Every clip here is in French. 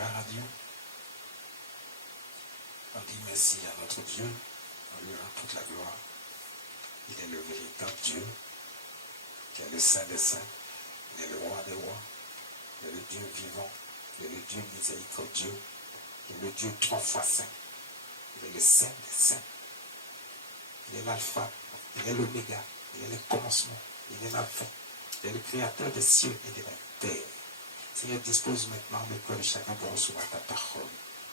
Gloire à Dieu. On dit merci à notre Dieu. On lui rend toute la gloire. Il est le véritable Dieu, qui est le Saint des Saints. Il est le Roi des Rois. Il est le Dieu vivant. Il est le Dieu miséricordieux. Il est le Dieu 3 fois saint. Il est le Saint des Saints. Il est l'alpha. Il est l'oméga. Il est le commencement. Il est la fin. Il est le créateur des cieux et de la terre. Seigneur, dispose maintenant le cœur de chacun pour recevoir ta parole.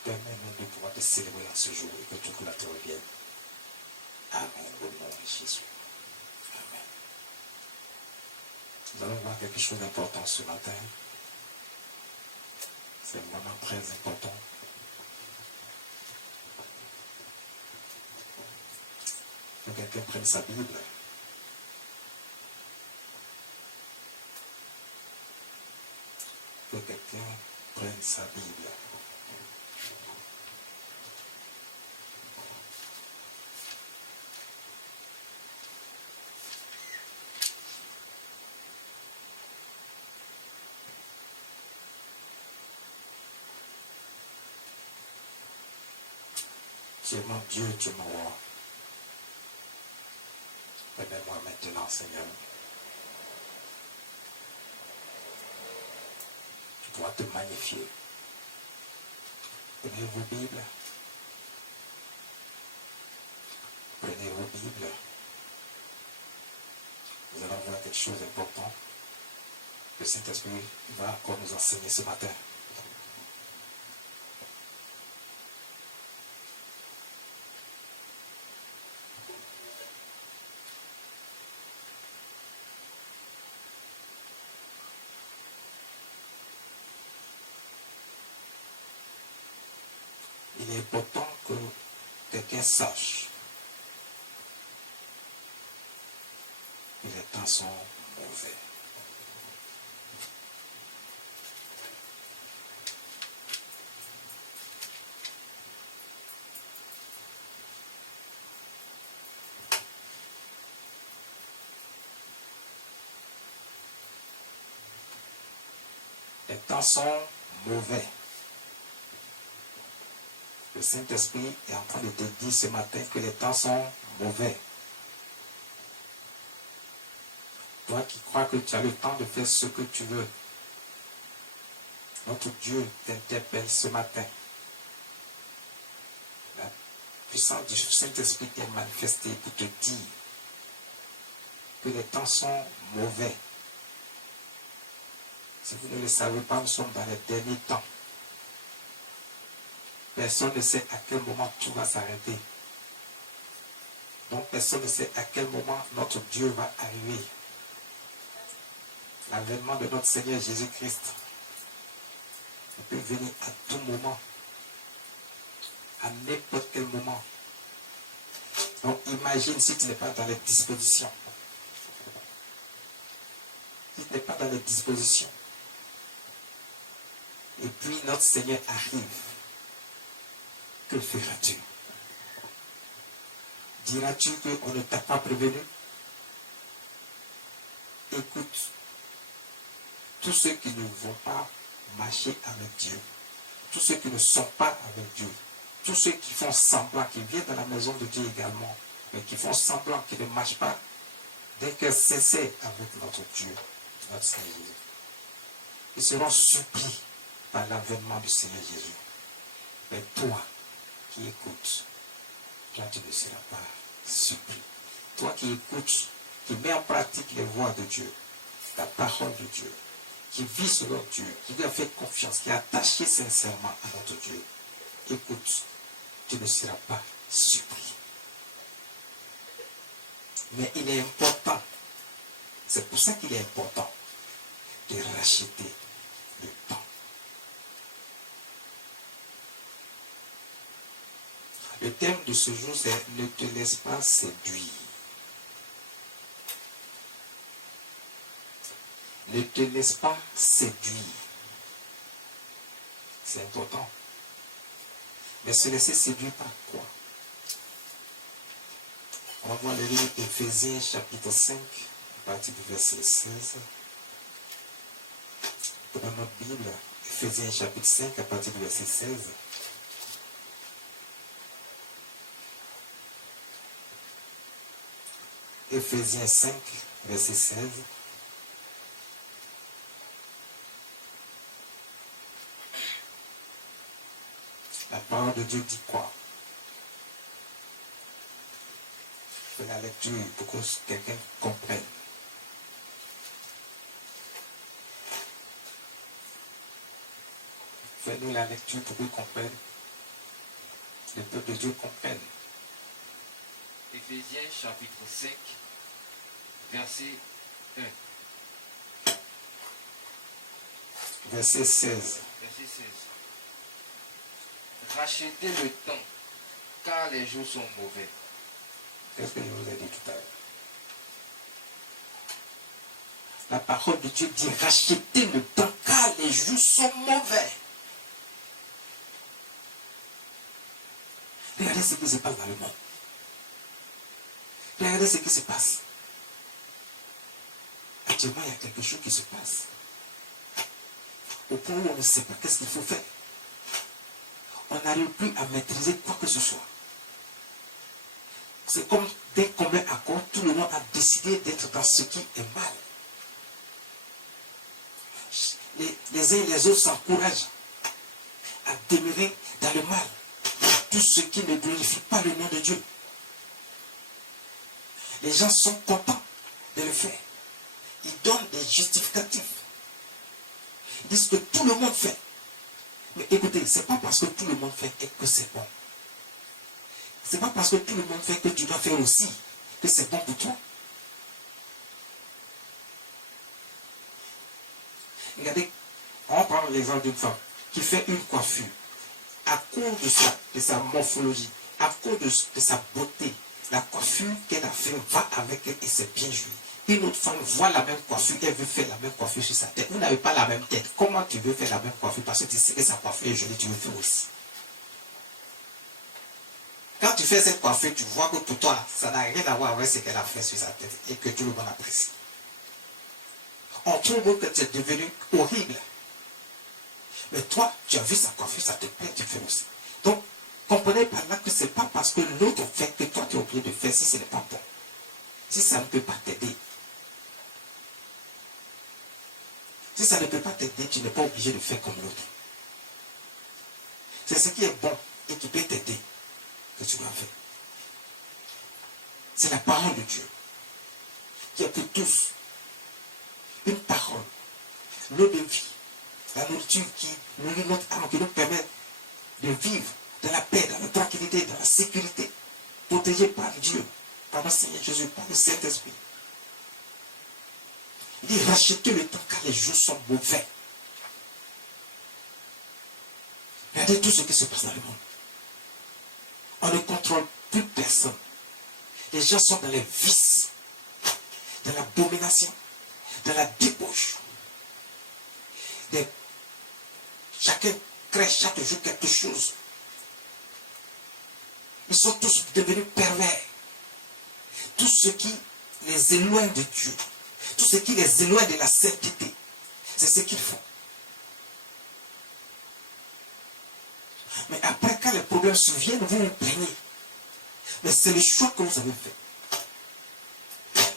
Permets-nous de pouvoir te célébrer en ce jour et que toute la te revienne. Amen. Au nom de Jésus. Amen. Nous allons voir quelque chose d'important ce matin. C'est un moment très important. Que quelqu'un prenne sa Bible. Que quelqu'un prenne sa Bible. Tu es mon Dieu, tu es mon roi. Permets-moi maintenant, Seigneur, de pouvoir te magnifier. Prenez vos Bibles. Prenez vos Bibles. Nous allons voir quelque chose d'important. Le Saint-Esprit va encore nous enseigner ce matin. Il est important que quelqu'un sache que les temps sont mauvais. Les temps sont mauvais. Le Saint-Esprit est en train de te dire ce matin que les temps sont mauvais. Toi qui crois que tu as le temps de faire ce que tu veux, notre Dieu t'interpelle ce matin. La puissance du Saint-Esprit est manifestée pour te dire que les temps sont mauvais. Si vous ne le savez pas, nous sommes dans les derniers temps. Personne ne sait à quel moment tout va s'arrêter. Donc personne ne sait à quel moment notre Dieu va arriver. L'avènement de notre Seigneur Jésus-Christ peut venir à tout moment, à n'importe quel moment. Donc imagine si tu n'es pas dans les dispositions. Si tu n'es pas dans les dispositions. Et puis notre Seigneur arrive. Que feras-tu? Diras-tu qu'on ne t'a pas prévenu? Écoute, tous ceux qui ne vont pas marcher avec Dieu, tous ceux qui ne sont pas avec Dieu, tous ceux qui font semblant, qui viennent dans la maison de Dieu également, mais qui font semblant, qui ne marchent pas, dès que cessez avec notre Dieu, notre Seigneur Jésus, ils seront surpris par l'avènement du Seigneur Jésus. Mais toi, qui écoutes, toi tu ne seras pas surpris. Toi qui écoutes, qui mets en pratique les voies de Dieu, la parole de Dieu, qui vit selon Dieu, qui lui a fait confiance, qui est attaché sincèrement à notre Dieu, écoute, tu ne seras pas surpris. Mais il est important, c'est pour ça qu'il est important de racheter le temps. Le thème de ce jour, c'est « Ne te laisse pas séduire ». Ne te laisse pas séduire. C'est important. Mais se laisser séduire par quoi? On va voir le livre Éphésiens chapitre 5, à partir du verset 16. Dans notre Bible, Éphésiens chapitre 5 à partir du verset 16. Éphésiens 5, verset 16. La parole de Dieu dit quoi? Fais la lecture pour que quelqu'un comprenne. Fais-nous la lecture pour qu'ils comprennent. Le peuple de Dieu comprenne. Éphésiens chapitre 5, verset 1. Verset 16. Verset 16. Rachetez le temps, car les jours sont mauvais. Qu'est-ce que je vous ai dit tout à l'heure? La parole de Dieu dit rachetez le temps, car les jours sont mauvais. Regardez ce qui se passe dans le monde. Regardez ce qui se passe. Actuellement, il y a quelque chose qui se passe. Au point où on ne sait pas qu'est-ce qu'il faut faire. On n'arrive plus à maîtriser quoi que ce soit. C'est comme dès qu'on met accord, tout le monde a décidé d'être dans ce qui est mal. Les uns et les autres s'encouragent à demeurer dans le mal. Tout ce qui ne glorifie pas le nom de Dieu. Les gens sont contents de le faire. Ils donnent des justificatifs. Ils disent que tout le monde fait. Mais écoutez, ce n'est pas parce que tout le monde fait que c'est bon. Ce n'est pas parce que tout le monde fait que tu dois faire aussi que c'est bon pour toi. Regardez, on va prendre l'exemple d'une femme qui fait une coiffure. À cause de sa morphologie, à cause de sa beauté, la coiffure qu'elle a fait va avec elle et c'est bien joli. Une autre femme voit la même coiffure, elle veut faire la même coiffure sur sa tête. Vous n'avez pas la même tête. Comment tu veux faire la même coiffure? Parce que tu sais que sa coiffure est jolie, tu veux faire aussi. Quand tu fais cette coiffure, tu vois que pour toi, ça n'a rien à voir avec ce qu'elle a fait sur sa tête et que tout le monde apprécie. On trouve que tu es devenu horrible. Mais toi, tu as vu sa coiffure, ça te plaît, tu fais aussi. Donc, comprenez par là que ce n'est pas parce que l'autre fait que toi tu es obligé de faire si ce n'est pas bon. Si ça ne peut pas t'aider. Si ça ne peut pas t'aider, tu n'es pas obligé de faire comme l'autre. C'est ce qui est bon et qui peut t'aider que tu dois faire. C'est la parole de Dieu qui est pour tous une parole, l'eau de vie, la nourriture qui nourrit notre âme, qui nous permet de vivre dans la paix, dans la tranquillité, dans la sécurité, protégé par Dieu, par le Seigneur Jésus, par le Saint-Esprit. Il dit rachetez le temps car les jours sont mauvais. Regardez tout ce qui se passe dans le monde. On ne contrôle plus personne. Les gens sont dans les vices, dans l'abomination, dans la débauche. Chacun crée chaque jour quelque chose. Ils sont tous devenus pervers. Tout ce qui les éloigne de Dieu, tout ce qui les éloigne de la sainteté, c'est ce qu'ils font. Mais après, quand les problèmes surviennent, vous vous plaignez. Mais c'est le choix que vous avez fait.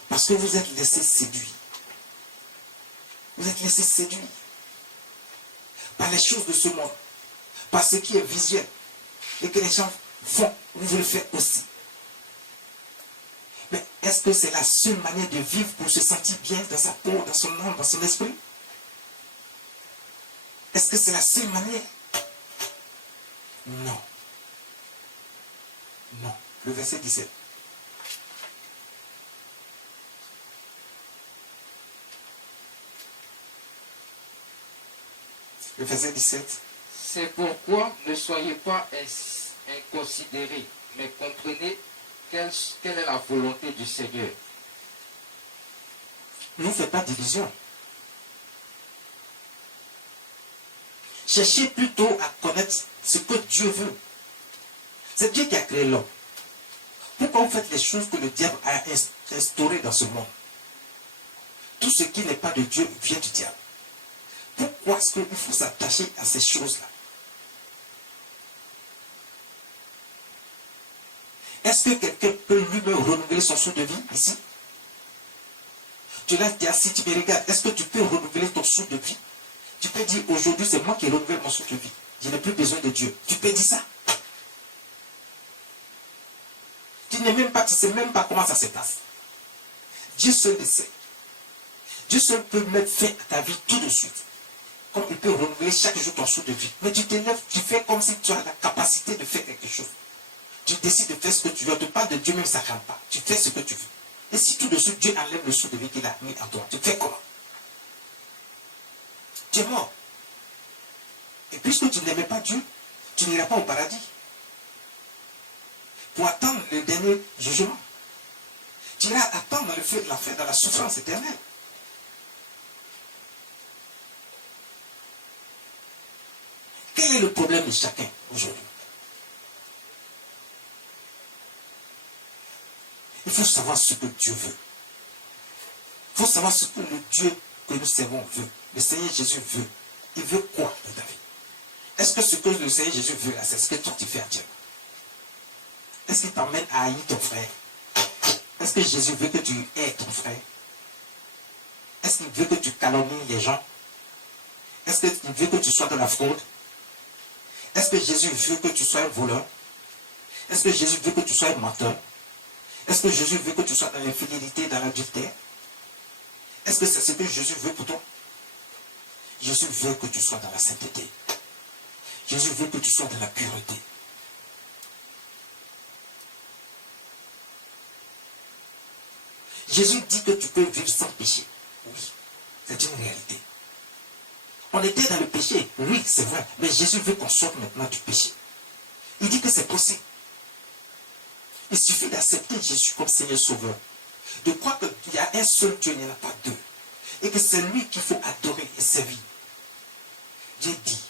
Parce que vous êtes laissé séduire. Vous êtes laissé séduire par les choses de ce monde, par ce qui est visuel, et que les gens font, vous le faites aussi. Mais est-ce que c'est la seule manière de vivre pour se sentir bien dans sa peau, dans son âme, dans son esprit? Est-ce que c'est la seule manière? Non. Non. Le verset 17. Le verset 17. C'est pourquoi ne soyez pas inconsidérés, mais comprenez quelle est la volonté du Seigneur. Ne faites pas division. Cherchez plutôt à connaître ce que Dieu veut. C'est Dieu qui a créé l'homme. Pourquoi vous faites les choses que le diable a instaurées dans ce monde? Tout ce qui n'est pas de Dieu vient du diable. Pourquoi pourquoi est-ce qu'il faut s'attacher à ces choses-là? Est-ce que quelqu'un peut lui-même renouveler son souffle de vie ici? Tu l'as dit assis, tu me regardes. Est-ce que tu peux renouveler ton souffle de vie? Tu peux dire aujourd'hui c'est moi qui renouvelle mon souffle de vie. Je n'ai plus besoin de Dieu. Tu peux dire ça. Tu n'es même pas, tu ne sais même pas comment ça se passe. Dieu seul le sait. Dieu seul peut mettre fin à ta vie tout de suite. Comme il peut renouveler chaque jour ton souffle de vie. Mais tu te lèves, tu fais comme si tu as la capacité de faire quelque chose. Tu décides de faire ce que tu veux. On te parle de Dieu, même ça ne calme pas. Tu fais ce que tu veux. Et si tout de suite Dieu enlève le souffle de vie qu'il a mis en toi, tu fais comment? Tu es mort. Et puisque tu n'aimais pas Dieu, tu n'iras pas au paradis. Pour attendre le dernier jugement. Tu iras attendre dans le feu de l'enfer, dans la souffrance éternelle. Quel est le problème de chacun aujourd'hui? Il faut savoir ce que Dieu veut. Il faut savoir ce que le Dieu que nous servons veut. Le Seigneur Jésus veut. Il veut quoi de ta vie? Est-ce que ce que le Seigneur Jésus veut là, c'est ce que toi tu fais actuellement? Est-ce qu'il t'emmène à haïr ton frère? Est-ce que Jésus veut que tu haies ton frère? Est-ce qu'il veut que tu calomnies les gens? Est-ce qu'il veut que tu sois dans la fraude? Est-ce que Jésus veut que tu sois un voleur? Est-ce que Jésus veut que tu sois un menteur? Est-ce que Jésus veut que tu sois dans l'infidélité, dans l'adultère? Est-ce que c'est ce que Jésus veut pour toi? Jésus veut que tu sois dans la sainteté. Jésus veut que tu sois dans la pureté. Jésus dit que tu peux vivre sans péché. Oui, c'est une réalité. On était dans le péché, oui, c'est vrai, mais Jésus veut qu'on sorte maintenant du péché. Il dit que c'est possible. Il suffit d'accepter Jésus comme Seigneur Sauveur. De croire qu'il y a un seul Dieu, il n'y en a pas deux. Et que c'est lui qu'il faut adorer et servir. Dieu dit,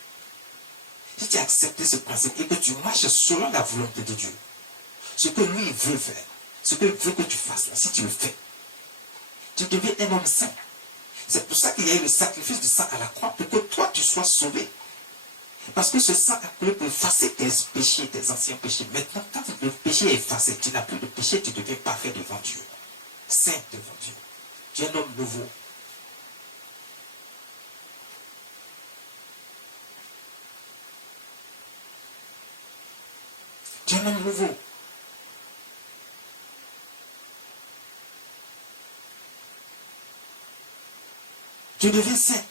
si tu as accepté ce principe et que tu marches selon la volonté de Dieu, ce que lui veut faire, ce qu'il veut que tu fasses là, si tu le fais, tu deviens un homme saint. C'est pour ça qu'il y a eu le sacrifice du sang à la croix, pour que toi tu sois sauvé. Parce que ce sang a coulé pour effacer tes péchés, tes anciens péchés. Maintenant, quand le péché est effacé, tu n'as plus de péché, tu deviens parfait devant Dieu. Saint devant Dieu. Tu es un homme nouveau. Tu es un homme nouveau. Tu deviens saint.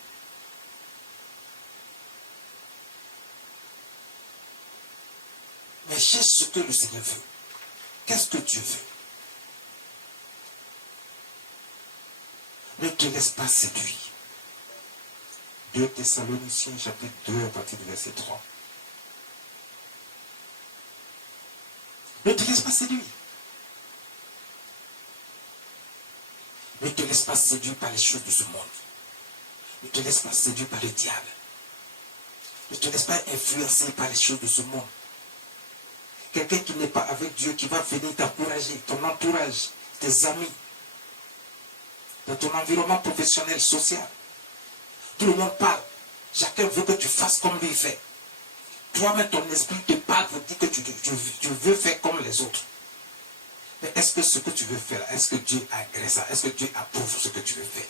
Mais cherche ce que le Seigneur veut. Qu'est-ce que Dieu veut? Ne te laisse pas séduire. 2 Thessaloniciens chapitre 2 à partir du verset 3. Ne te laisse pas séduire. Ne te laisse pas séduire par les choses de ce monde. Ne te laisse pas séduire par le diable. Ne te laisse pas influencer par les choses de ce monde. Quelqu'un qui n'est pas avec Dieu, qui va venir t'encourager, ton entourage, tes amis, dans ton environnement professionnel, social. Tout le monde parle. Chacun veut que tu fasses comme lui fait. Toi-même, ton esprit te parle pour dire que tu veux faire comme les autres. Mais est-ce que ce que tu veux faire, est-ce que Dieu agrée ça? Est-ce que Dieu approuve ce que tu veux faire?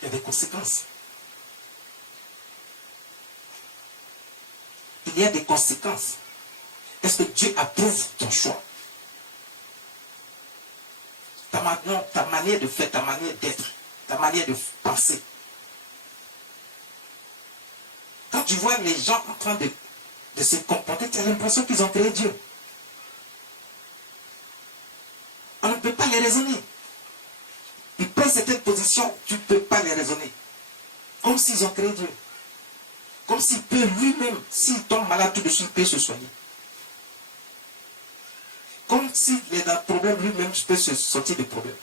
Il y a des conséquences. Il y a des conséquences. Est-ce que Dieu approuve ton choix? Ta manière de faire, ta manière d'être, ta manière de penser. Quand tu vois les gens en train de se comporter, tu as l'impression qu'ils ont créé Dieu. On ne peut pas les raisonner. Ils prennent certaines positions, tu ne peux pas les raisonner. Comme s'ils ont créé Dieu. Comme s'il peut lui-même, s'il tombe malade tout de suite, il peut se soigner. Comme s'il est dans le problème, lui-même peut se sortir du problème.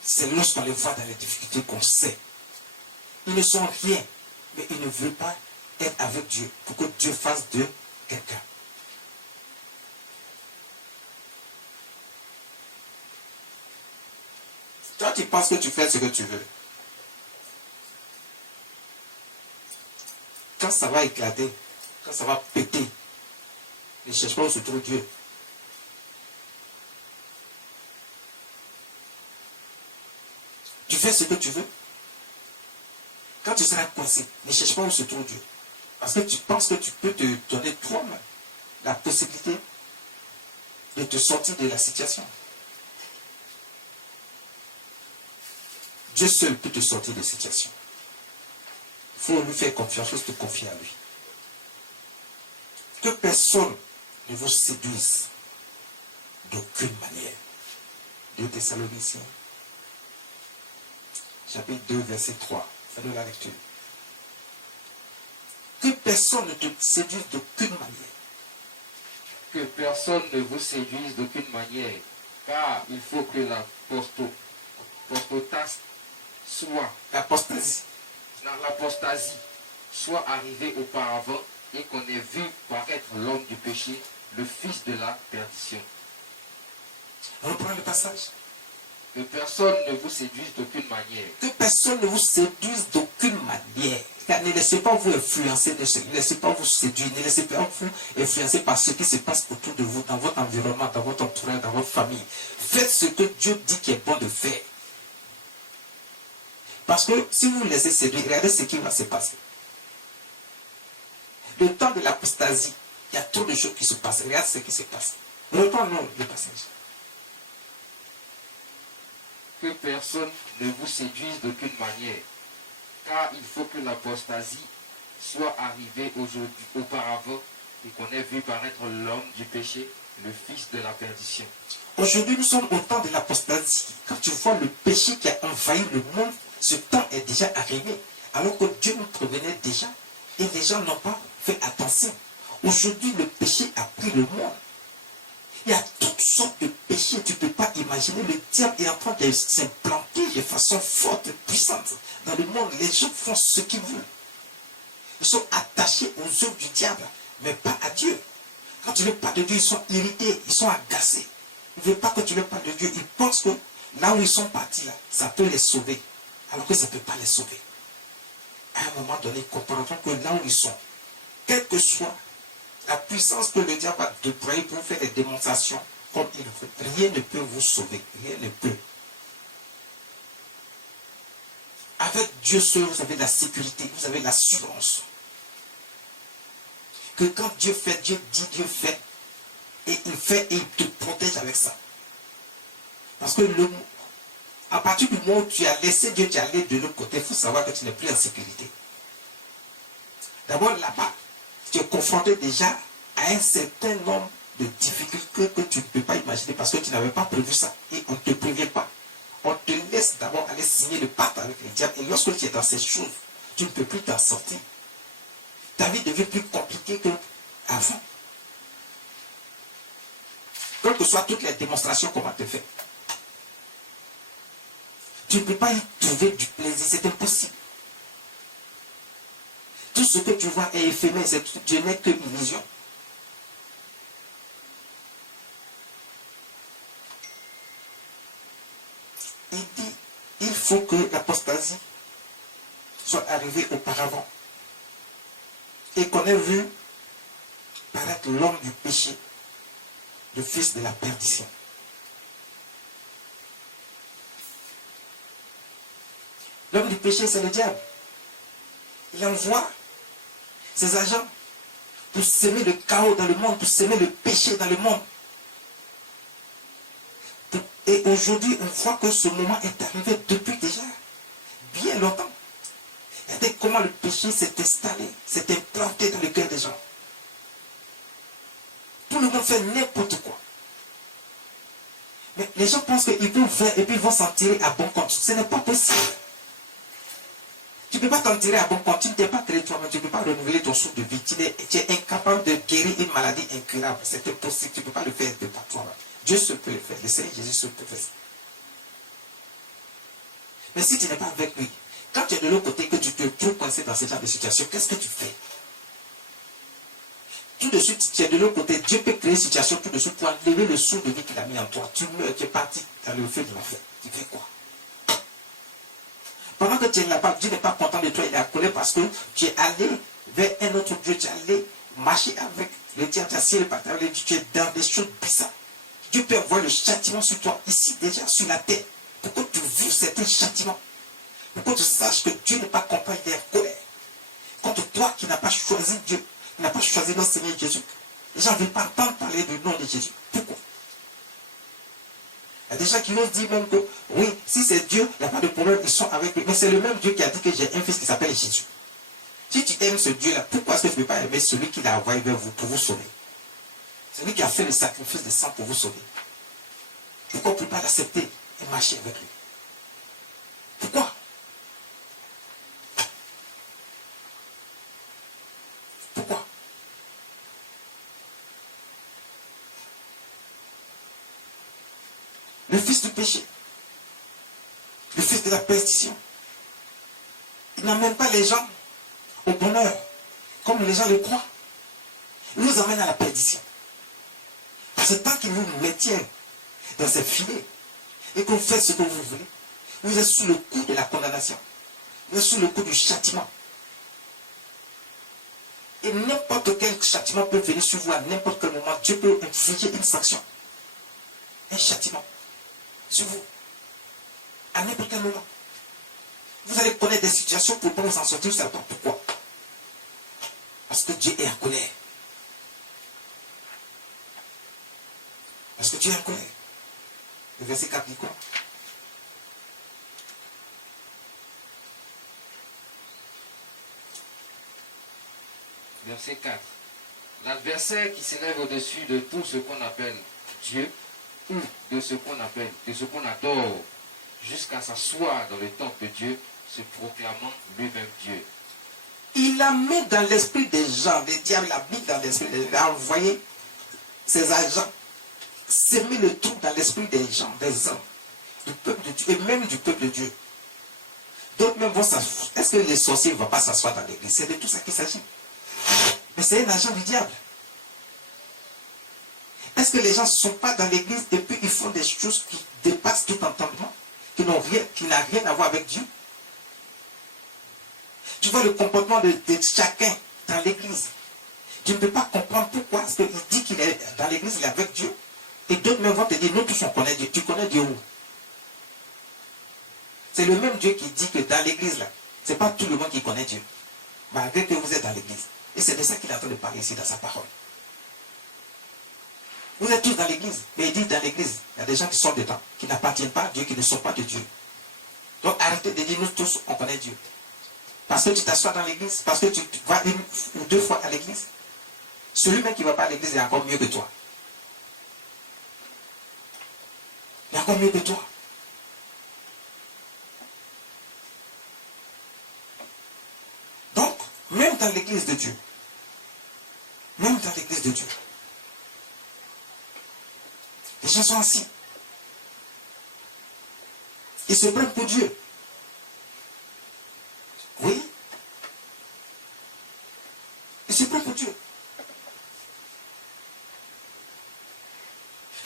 C'est lorsqu'on les voit dans les difficultés qu'on sait. Ils ne sont rien, mais ils ne veulent pas être avec Dieu pour que Dieu fasse d'eux quelqu'un. Toi, tu penses que tu fais ce que tu veux. Quand ça va éclater, quand ça va péter, ne cherche pas où se trouve Dieu. Tu fais ce que tu veux. Quand tu seras coincé, ne cherche pas où se trouve Dieu. Parce que tu penses que tu peux te donner toi-même la possibilité de te sortir de la situation. Dieu seul peut te sortir de la situation. Il faut lui faire confiance, il faut te confier à lui. Que personne ne vous séduise d'aucune manière. 2 Thessaloniciens, chapitre 2, verset 3. Faites la lecture. Que personne ne te séduise d'aucune manière. Que personne ne vous séduise d'aucune manière, car il faut que l'apostasie soit arrivée auparavant et qu'on ait vu paraître l'homme du péché, le fils de la perdition. On reprend le passage. Que personne ne vous séduise d'aucune manière. Que personne ne vous séduise d'aucune manière. Car ne laissez pas vous influencer, ne laissez pas vous séduire, ne laissez pas vous influencer par ce qui se passe autour de vous, dans votre environnement, dans votre entourage, dans votre famille. Faites ce que Dieu dit qu'il est bon de faire. Parce que si vous vous laissez séduire, regardez ce qui va se passer. Le temps de l'apostasie, il y a trop de choses qui se passent. Regarde ce qui se passe. Reprenons le passage. Que personne ne vous séduise d'aucune manière, car il faut que l'apostasie soit arrivée aujourd'hui, auparavant, et qu'on ait vu paraître l'homme du péché, le fils de la perdition. Aujourd'hui, nous sommes au temps de l'apostasie. Quand tu vois le péché qui a envahi le monde, ce temps est déjà arrivé. Alors que Dieu nous prévenait déjà, et les gens n'ont pas fait attention. Aujourd'hui, le péché a pris le monde. Il y a toutes sortes de péchés, tu ne peux pas imaginer. Le diable est en train de s'implanter de façon forte et puissante dans le monde. Les gens font ce qu'ils veulent. Ils sont attachés aux œuvres du diable, mais pas à Dieu. Quand tu ne veux pas de Dieu, ils sont irrités, ils sont agacés. Ils ne veulent pas que tu ne parles de Dieu. Ils pensent que là où ils sont partis, là, ça peut les sauver. Alors que ça ne peut pas les sauver. À un moment donné, ils comprendront que là où ils sont, quelle que soit la puissance que le diable va déployer pour faire des démonstrations comme il veut, rien ne peut vous sauver. Rien ne peut. Avec Dieu seul, vous avez la sécurité, vous avez l'assurance. Que quand Dieu fait, Dieu dit, Dieu fait. Et il fait et il te protège avec ça. Parce que à partir du moment où tu as laissé Dieu, tu es allé de l'autre côté, il faut savoir que tu n'es plus en sécurité. D'abord là-bas, tu es confronté déjà à un certain nombre de difficultés que tu ne peux pas imaginer parce que tu n'avais pas prévu ça. Et on ne te prévient pas. On te laisse d'abord aller signer le pacte avec le diable. Et lorsque tu es dans ces choses, tu ne peux plus t'en sortir. Ta vie devient plus compliquée qu'avant. Quelles que soient toutes les démonstrations qu'on va te faire. Tu ne peux pas y trouver du plaisir, c'est impossible. Tout ce que tu vois est éphémère, Dieu n'est qu'une illusion. Il dit, il faut que l'apostasie soit arrivée auparavant et qu'on ait vu paraître l'homme du péché, le fils de la perdition. L'homme du péché, c'est le diable. Il envoie ses agents pour semer le chaos dans le monde, pour semer le péché dans le monde. Et aujourd'hui, on voit que ce moment est arrivé depuis déjà bien longtemps. Regardez comment le péché s'est installé, s'est implanté dans le cœur des gens. Tout le monde fait n'importe quoi. Mais les gens pensent qu'ils peuvent faire et puis ils vont s'en tirer à bon compte. Ce n'est pas possible. Tu ne peux pas t'en tirer à bon compte. Tu ne t'es pas créé toi-même. Tu ne peux pas renouveler ton souffle de vie. Tu es incapable de guérir une maladie incurable. C'est impossible. Tu ne peux pas le faire de par toi-même. Dieu seul peut le faire. Le Seigneur Jésus seul peut faire ça. Mais si tu n'es pas avec lui, quand tu es de l'autre côté que tu te trouves coincé dans ce genre de situation, qu'est-ce que tu fais? Tout de suite, tu es de l'autre côté. Dieu peut créer une situation tout de suite pour enlever le souffle de vie qu'il a mis en toi. Tu meurs, tu es parti dans le feu de l'enfer. Tu fais quoi? Pendant que tu es là-bas, Dieu n'est pas content de toi, il est à colère parce que tu es allé vers un autre Dieu, tu es allé marcher avec le diable, tu as scié le partage avec Dieu, tu es dans des choses bizarres. Dieu peut envoyer le châtiment sur toi, ici déjà, sur la terre, pour que tu vives certains châtiments. Pour que tu saches que Dieu n'est pas content, il est en colère. Contre toi qui n'as pas choisi Dieu, qui n'as pas choisi notre Seigneur Jésus. Les gens ne veulent pas entendre parler du nom de Jésus. Pourquoi? Il y a des gens qui osent dire même que, oui, si c'est Dieu, il n'y a pas de problème, ils sont avec lui. Mais c'est le même Dieu qui a dit que j'ai un fils qui s'appelle Jésus. Si tu aimes ce Dieu-là, pourquoi est-ce que tu ne peux pas aimer celui qui l'a envoyé vers vous pour vous sauver? Celui qui a fait le sacrifice de sang pour vous sauver. Pourquoi on ne peut pas l'accepter et marcher avec lui? Pourquoi? Pourquoi? Le fils du péché, le fils de la perdition, il n'amène pas les gens au bonheur comme les gens le croient. Il nous amène à la perdition. Parce que tant qu'il vous maintient dans ces filets et que vous faites ce que vous voulez, vous êtes sous le coup de la condamnation. Vous êtes sous le coup du châtiment. Et n'importe quel châtiment peut venir sur vous à n'importe quel moment. Dieu peut infliger une sanction, un châtiment sur vous à n'importe quel moment. Vous allez connaître des situations pour ne pas vous en sortir. Vous ne savez pas pourquoi. Parce que Dieu est en colère. Parce que Dieu est en colère. Le verset 4 dit quoi? Verset 4. L'adversaire qui s'élève au-dessus de tout ce qu'on appelle Dieu, ou de ce qu'on adore, jusqu'à s'asseoir dans le temple de Dieu, se proclamant lui-même Dieu. Il a mis dans l'esprit des gens, le diable l'a mis dans l'esprit, il a envoyé ses agents s'aimer le trou dans l'esprit des gens, des hommes, du peuple de Dieu, et même du peuple de Dieu. D'autres même vont s'asseoir. Est-ce que les sorciers ne vont pas s'asseoir dans l'église? C'est de tout ça qu'il s'agit. Mais c'est un agent du diable. Est-ce que les gens ne sont pas dans l'église et puis ils font des choses qui dépassent tout entendement, qui n'ont rien à voir avec Dieu? Tu vois le comportement de chacun dans l'église. Tu ne peux pas comprendre pourquoi est-ce qu'il dit qu'il est dans l'église, il est avec Dieu. Et d'autres même vont te dire, nous tous on connaît Dieu. Tu connais Dieu où? C'est le même Dieu qui dit que dans l'église là, ce n'est pas tout le monde qui connaît Dieu. Malgré que vous êtes dans l'église. Et c'est de ça qu'il est en train de parler ici dans sa parole. Vous êtes tous dans l'église. Mais il dit dans l'église, il y a des gens qui sont dedans, qui n'appartiennent pas à Dieu, qui ne sont pas de Dieu. Donc arrêtez de dire, nous tous on connaît Dieu. Parce que tu t'assois dans l'église, parce que tu vas une ou deux fois à l'église. Celui même qui ne va pas à l'église est encore mieux que toi. Il est encore mieux que toi. Donc, même dans l'église de Dieu, les gens sont assis. Ils se prennent pour Dieu. Oui. Ils se prennent pour Dieu.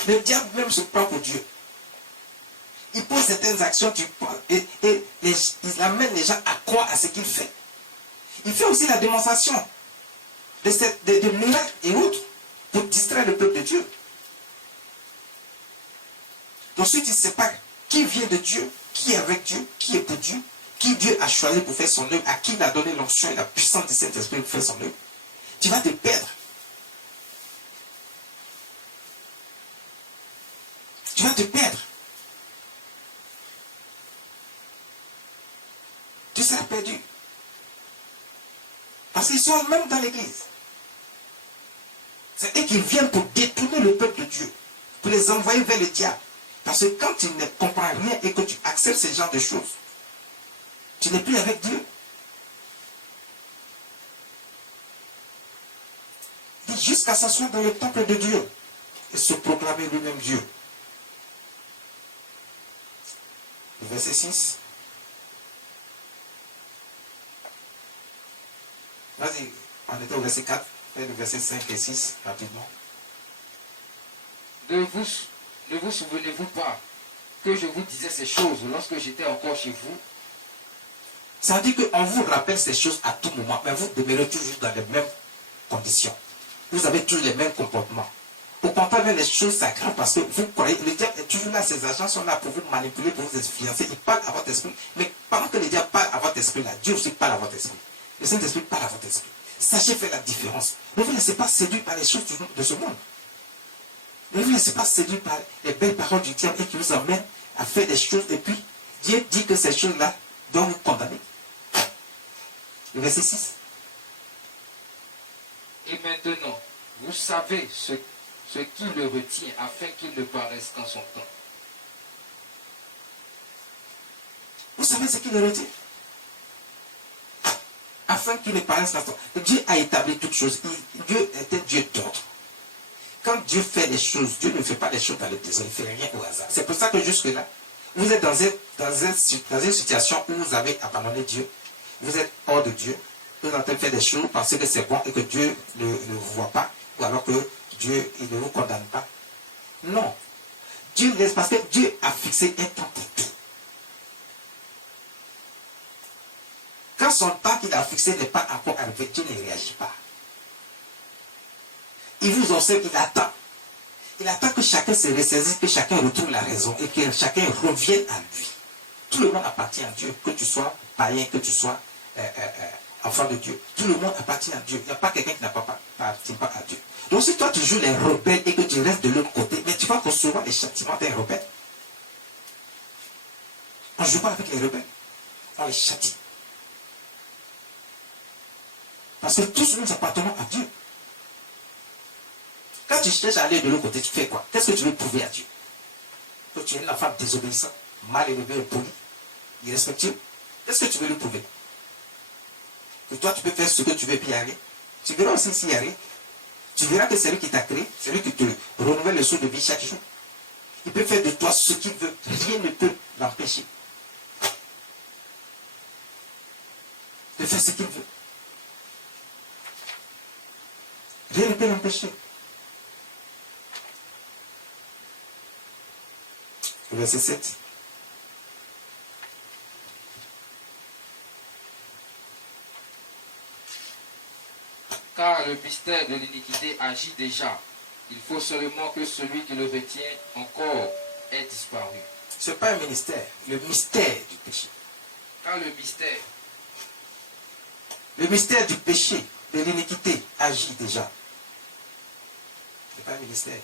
Le diable même se prend pour Dieu. Il pose certaines actions et il amène les gens à croire à ce qu'il fait. Il fait aussi la démonstration de miracles et autres pour distraire le peuple de Dieu. Ensuite, il sépare qui vient de Dieu, qui est avec Dieu, qui est pour Dieu, qui Dieu a choisi pour faire son œuvre, à qui il a donné l'onction et la puissance du Saint-Esprit pour faire son œuvre. Tu vas te perdre. Tu vas te perdre. Tu seras perdu. Parce qu'ils sont même dans l'église. C'est eux qui viennent pour détourner le peuple de Dieu, pour les envoyer vers le diable. Parce que quand tu ne comprends rien et que tu acceptes ce genre de choses, tu n'es plus avec Dieu. Jusqu'à s'asseoir dans le temple de Dieu et se proclamer lui-même Dieu. Le verset 6. Vas-y, on était au verset 4, et le verset 5 et 6, rapidement. Ne vous souvenez-vous pas que je vous disais ces choses lorsque j'étais encore chez vous? Ça veut dire qu'on vous rappelle ces choses à tout moment, mais vous demeurez toujours dans les mêmes conditions. Vous avez toujours les mêmes comportements. Au contraire, les choses s'aggravent parce que vous croyez, le diable est toujours là, ces agents sont là pour vous manipuler, pour vous influencer. Ils parlent à votre esprit. Mais pendant que le diable parle à votre esprit, là, Dieu aussi parle à votre esprit. Le Saint-Esprit parle à votre esprit. Sachez faire la différence. Ne vous laissez pas séduire par les choses de ce monde. Ne vous laissez pas séduire par les belles paroles du diable et qui vous amènent à faire des choses. Et puis, Dieu dit que ces choses-là doivent vous condamner. Le verset 6. Et maintenant, vous savez ce qui le retient afin qu'il ne paraisse qu'en son temps. Vous savez ce qui le retient? Afin qu'il ne paraisse qu'en son temps. Dieu a établi toutes choses. Dieu est un Dieu d'ordre. Quand Dieu fait les choses, Dieu ne fait pas les choses dans le désordre, il ne fait rien au hasard. C'est pour ça que jusque-là, vous êtes dans une situation où vous avez abandonné Dieu. Vous êtes hors de Dieu. Vous êtes en train de faire des choses parce que c'est bon et que Dieu ne vous voit pas. Ou alors que Dieu il ne vous condamne pas. Non. Dieu laisse parce que Dieu a fixé un temps pour tout. Quand son temps qu'il a fixé n'est pas encore arrivé, Dieu ne réagit pas. Il vous observe, il attend. Il attend que chacun se ressaisisse, que chacun retrouve la raison et que chacun revienne à lui. Tout le monde appartient à Dieu, que tu sois païen, que tu sois enfant de Dieu. Tout le monde appartient à Dieu. Il n'y a pas quelqu'un qui n'appartient pas à Dieu. Donc si toi tu joues les rebelles et que tu restes de l'autre côté, mais tu vas recevoir les châtiments des rebelles. On ne joue pas avec les rebelles. On les châtie. Parce que tous nous appartenons à Dieu. Quand tu cherches à aller de l'autre côté, tu fais quoi? Qu'est-ce que tu veux prouver à Dieu? Que tu es une femme désobéissante, mal élevée, impoli, irrespectueux. Qu'est-ce que tu veux lui prouver? Que toi, tu peux faire ce que tu veux et puis y aller. Tu verras aussi s'il y a rien. Tu verras que c'est lui qui t'a créé, c'est lui qui te renouvelle le saut de vie chaque jour. Il peut faire de toi ce qu'il veut. Rien ne peut l'empêcher de faire ce qu'il veut. Rien ne peut l'empêcher. Verset 7. Car le mystère de l'iniquité agit déjà. Il faut seulement que celui qui le retient encore ait disparu. Ce n'est pas un ministère, le mystère du péché. Car le mystère du péché, de l'iniquité, agit déjà. Ce n'est pas un ministère.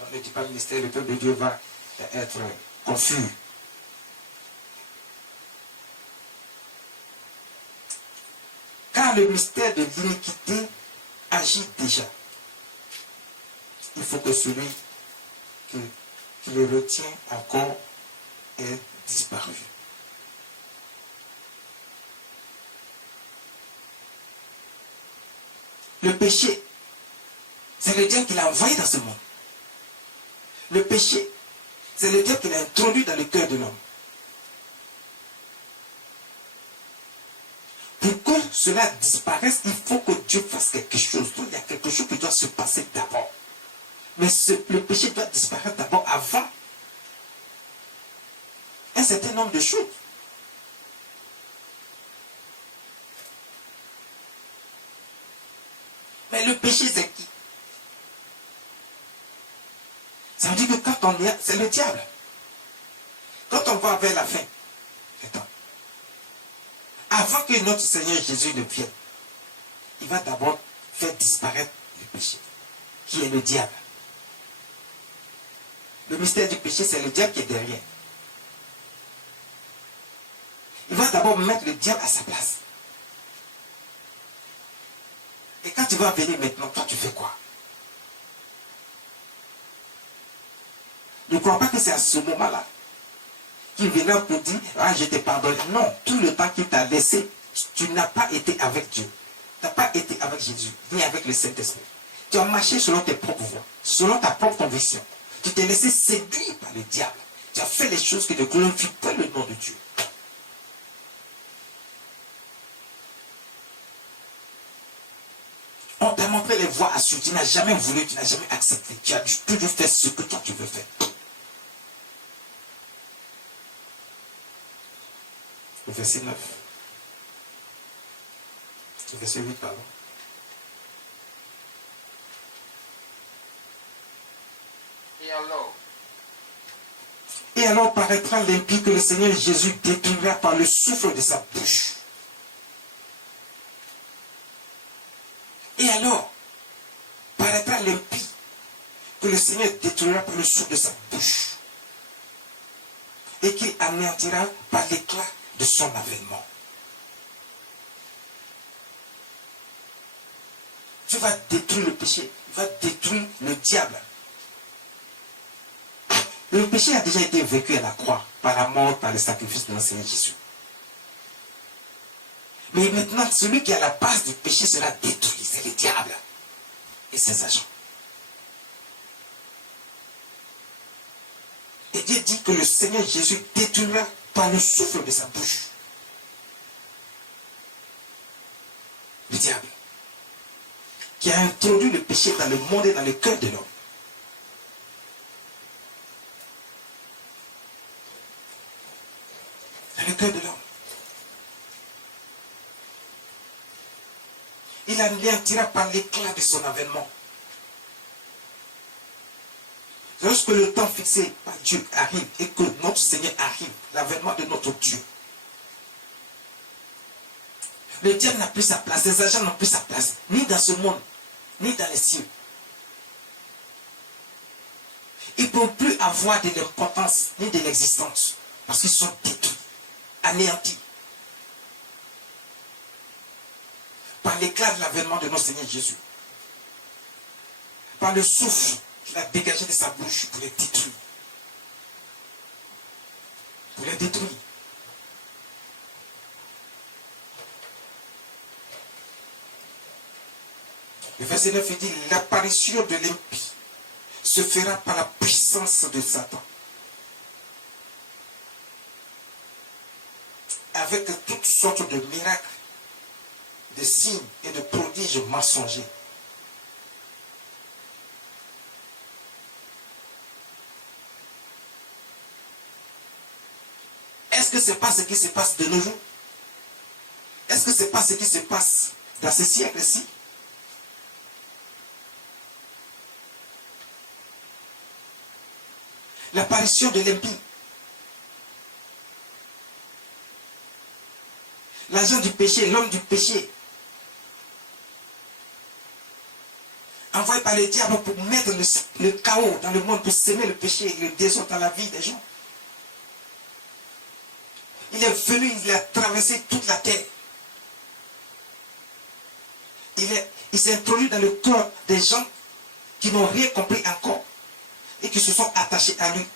On ne dit pas ministère, le peuple de Dieu va être confus. Car le mystère de l'iniquité agit déjà. Il faut que celui qui le retient encore ait disparu. Le péché, c'est le diable qui l'a envoyé dans ce monde. Le péché, c'est le diable qui l'a introduit dans le cœur de l'homme. Pour que cela disparaisse, il faut que Dieu fasse quelque chose. Donc, il y a quelque chose qui doit se passer d'abord. Mais le péché doit disparaître d'abord avant un certain nombre de choses. Mais le péché, c'est qui? Ça veut dire que quand on est, c'est le diable. Quand on va vers la fin, attends. Avant que notre Seigneur Jésus ne vienne, il va d'abord faire disparaître le péché, qui est le diable. Le mystère du péché, c'est le diable qui est derrière. Il va d'abord mettre le diable à sa place. Et quand tu vas venir maintenant, toi tu fais quoi? Ne crois pas que c'est à ce moment-là qu'il viendra pour dire, ah je te pardonne. Non, tout le temps qu'il t'a laissé, tu n'as pas été avec Dieu. Tu n'as pas été avec Jésus, ni avec le Saint-Esprit. Tu as marché selon tes propres voies, selon ta propre conviction. Tu t'es laissé séduire par le diable. Tu as fait les choses qui ne glorifient pas le nom de Dieu. On t'a montré les voies à suivre. Tu n'as jamais voulu, tu n'as jamais accepté. Tu as toujours fait ce que toi tu veux faire. Verset 9. Verset 8, pardon. Et alors paraîtra l'impie que le Seigneur Jésus détruira par le souffle de sa bouche. Et alors paraîtra l'impie que le Seigneur détruira par le souffle de sa bouche. Et qu'il anéantira par l'éclat de son avènement. Dieu va détruire le péché. Il va détruire le diable. Le péché a déjà été vécu à la croix, par la mort, par le sacrifice de notre Seigneur Jésus. Mais maintenant, celui qui est à la base du péché sera détruit. C'est le diable et ses agents. Et Dieu dit que le Seigneur Jésus détruira par le souffle de sa bouche le diable qui a introduit le péché dans le monde et dans le cœur de l'homme. Dans le cœur de l'homme. Il anéantira par l'éclat de son avènement. Lorsque le temps fixé par Dieu arrive et que notre Seigneur arrive, l'avènement de notre Dieu, le diable n'a plus sa place, les agents n'ont plus sa place, ni dans ce monde, ni dans les cieux. Ils ne peuvent plus avoir de l'importance, ni de l'existence, parce qu'ils sont détruits, anéantis, par l'éclat de l'avènement de notre Seigneur Jésus, par le souffle qu'il a dégagé de sa bouche pour les détruire. Pour les détruire. Le verset 9 dit, l'apparition de l'impie se fera par la puissance de Satan. Avec toutes sortes de miracles, de signes et de prodiges mensongers. Est-ce que ce n'est pas ce qui se passe de nos jours? Est-ce que ce n'est pas ce qui se passe dans ce siècle-ci? L'apparition de l'impie. L'agent du péché, l'homme du péché. Envoyé par le diable pour mettre le chaos dans le monde, pour s'aimer le péché et le désordre dans la vie des gens. Il est venu, il a traversé toute la terre. Il s'est introduit dans le cœur des gens qui n'ont rien compris encore et qui se sont attachés à lui.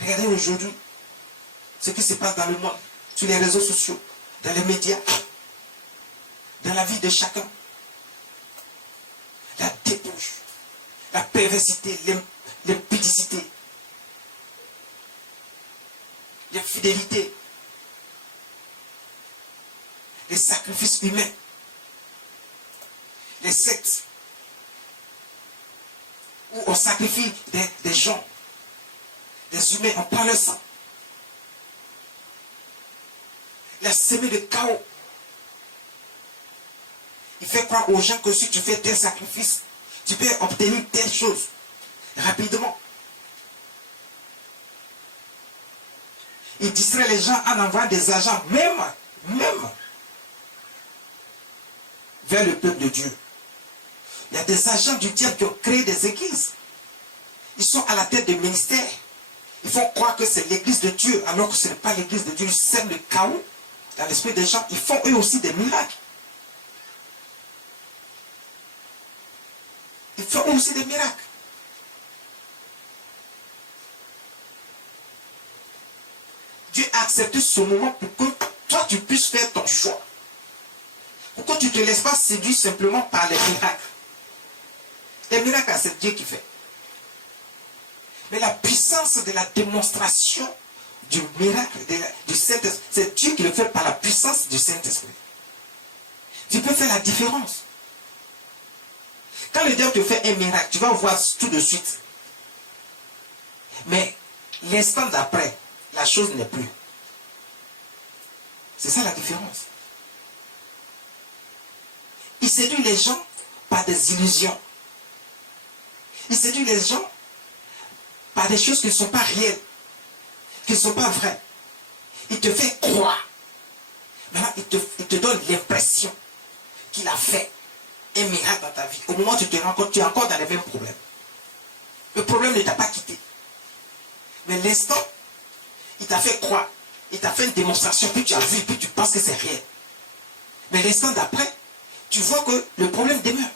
Regardez aujourd'hui ce qui se passe dans le monde, sur les réseaux sociaux, dans les médias, dans la vie de chacun. La débauche, la perversité, l'impudicité, l'infidélité, les sacrifices humains, les sectes, où on sacrifie des gens, des humains, on prend le sang. La semé de chaos. Il fait croire aux gens que si tu fais tel sacrifice, tu peux obtenir telle chose rapidement. Il distrait les gens en envoyant des agents, même vers le peuple de Dieu. Il y a des agents du diable qui ont créé des églises. Ils sont à la tête des ministères. Ils font croire que c'est l'église de Dieu, alors que ce n'est pas l'église de Dieu. Ils sèment le chaos dans l'esprit des gens. Ils font eux aussi des miracles. Ils font eux aussi des miracles. Dieu a accepté ce moment pour que toi tu puisses faire ton choix. Pour que tu ne te laisses pas séduire simplement par les miracles. Les miracles, c'est Dieu qui fait. Mais la puissance de la démonstration du miracle, du Saint-Esprit, c'est Dieu qui le fait par la puissance du Saint-Esprit. Tu peux faire la différence. Quand le diable te fait un miracle, tu vas voir tout de suite. Mais l'instant d'après, la chose n'est plus. C'est ça la différence. Il séduit les gens par des illusions. Il séduit les gens par des choses qui ne sont pas réelles, qui ne sont pas vraies. Il te fait croire. Maintenant, il te donne l'impression qu'il a fait un miracle dans ta vie. Au moment où tu te rends compte, tu es encore dans les mêmes problèmes. Le problème ne t'a pas quitté. Mais l'instant, il t'a fait croire. Il t'a fait une démonstration, puis tu as vu, puis tu penses que c'est réel. Mais l'instant d'après, tu vois que le problème demeure.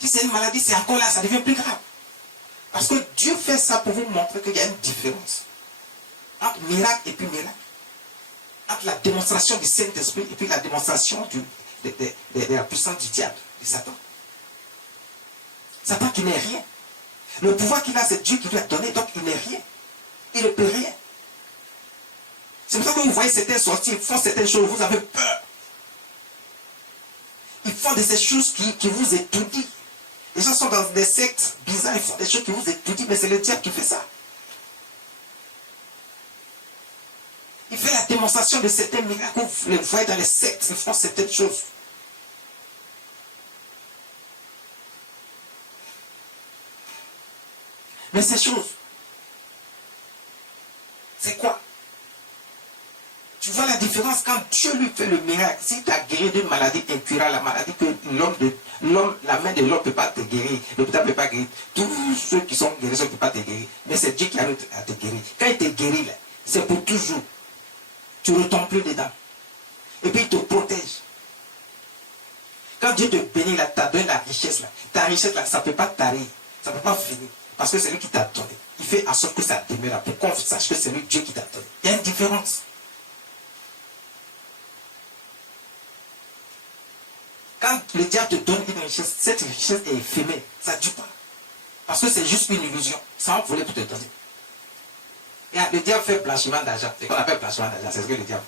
Si c'est une maladie, c'est encore là, ça devient plus grave. Parce que Dieu fait ça pour vous montrer qu'il y a une différence entre miracle et puis miracle. Entre la démonstration du Saint-Esprit et puis la démonstration de la puissance du diable, de Satan. Satan qui n'est rien. Le pouvoir qu'il a, c'est Dieu qui lui a donné, donc il n'est rien. Il ne peut rien. C'est pour ça que vous voyez certains sortir, ils font certaines choses, vous avez peur. Ils font de ces choses qui vous étudient. Les gens sont dans des sectes bizarres, ils font des choses qui vous étudient, mais c'est le diable qui fait ça. Il fait la démonstration de certains miracles, vous les voyez dans les sectes, ils font certaines choses. Mais ces choses, c'est quoi? Tu vois la différence quand Dieu lui fait le miracle. Si tu as guéri d'une maladie incurable, la maladie que la main de l'homme ne peut pas te guérir, l'hôpital ne peut pas guérir. Tous ceux qui sont guéris ne peuvent pas te guérir. Mais c'est Dieu qui arrive à te guérir. Quand il te guérit, c'est pour toujours. Tu ne retombes plus dedans. Et puis il te protège. Quand Dieu te bénit, t'a donné la richesse, ta richesse, ça ne peut pas t'arrêter. Ça ne peut pas finir. Parce que c'est lui qui t'a donné. Il fait en sorte que ça demeure là. Pour qu'on sache que c'est lui Dieu qui t'a donné. Il y a une différence. Quand le diable te donne une richesse, cette richesse est éphémère. Ça ne dure pas. Parce que c'est juste une illusion. Ça en voulait pour te donner. Et le diable fait blanchiment d'argent. C'est ce qu'on appelle blanchiment d'argent. C'est ce que le diable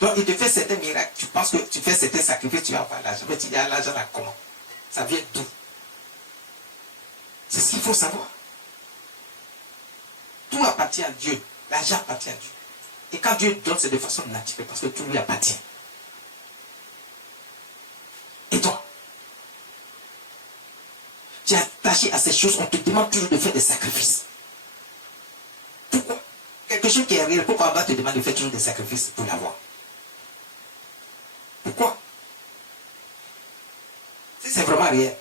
fait. Donc il te fait certains miracles. Tu penses que tu fais certains sacrifices, tu vas avoir l'argent. Mais tu dis, l'argent là comment? Ça vient d'où? C'est ce qu'il faut savoir. Tout appartient à Dieu. L'argent appartient à Dieu. Et quand Dieu donne, c'est de façon naturelle parce que tout lui appartient. Et toi, tu es attaché à ces choses, on te demande toujours de faire des sacrifices. Pourquoi? Quelque chose qui est réel, pourquoi on va te demander de faire toujours des sacrifices pour l'avoir? Pourquoi? Si c'est vraiment réel,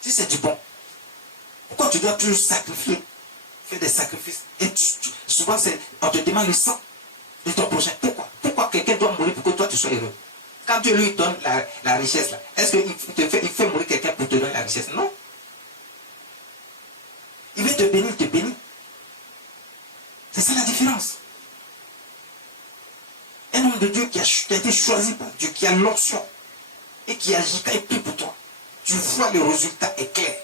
si c'est du bon, pourquoi tu dois toujours sacrifier, faire des sacrifices? Et souvent, on te demande le sang de ton prochain. Pourquoi? Pourquoi quelqu'un doit mourir pour que toi tu sois heureux? Quand Dieu lui donne la richesse, est-ce qu'il fait mourir quelqu'un pour te donner la richesse? Non. Il veut te bénir, il te bénit. C'est ça la différence. Un homme de Dieu qui a été choisi par Dieu, qui a l'onction et qui agit quand il prie pour toi, tu vois le résultat est clair.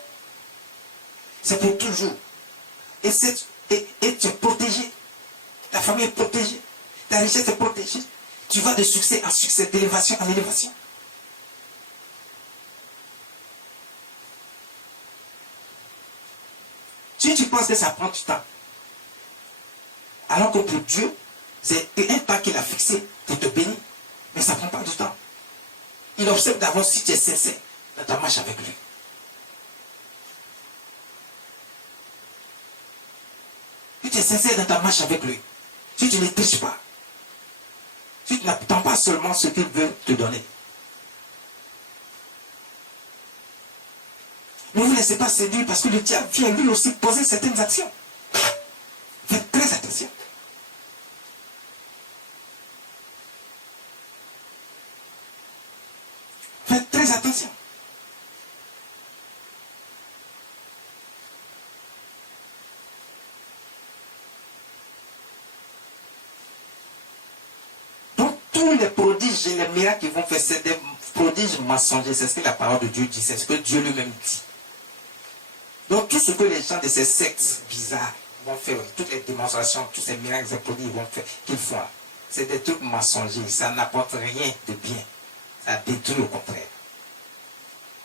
C'est pour toujours. Et tu es protégé. Ta famille est protégée. Ta richesse est protégée. Tu vas de succès en succès, d'élévation en élévation. Si tu penses que ça prend du temps, alors que pour Dieu, c'est un temps qu'il a fixé pour te bénir, mais ça ne prend pas du temps. Il observe d'avance si tu es sincère dans ta marche avec lui. Si tu es sincère dans ta marche avec lui, si tu ne triches pas, si tu n'attends pas seulement ce qu'il veut te donner. Ne vous laissez pas séduire parce que le diable vient lui aussi poser certaines actions. Faites très attention. Faites très attention. Donc tous les prodiges et les miracles qu'ils vont faire, c'est des prodiges mensongers. C'est ce que la parole de Dieu dit. C'est ce que Dieu lui-même dit. Donc tout ce que les gens de ces sectes bizarres vont faire, toutes les démonstrations, tous ces miracles et prodiges qu'ils font, c'est des trucs mensongers. Ça n'apporte rien de bien. Ça détruit au contraire.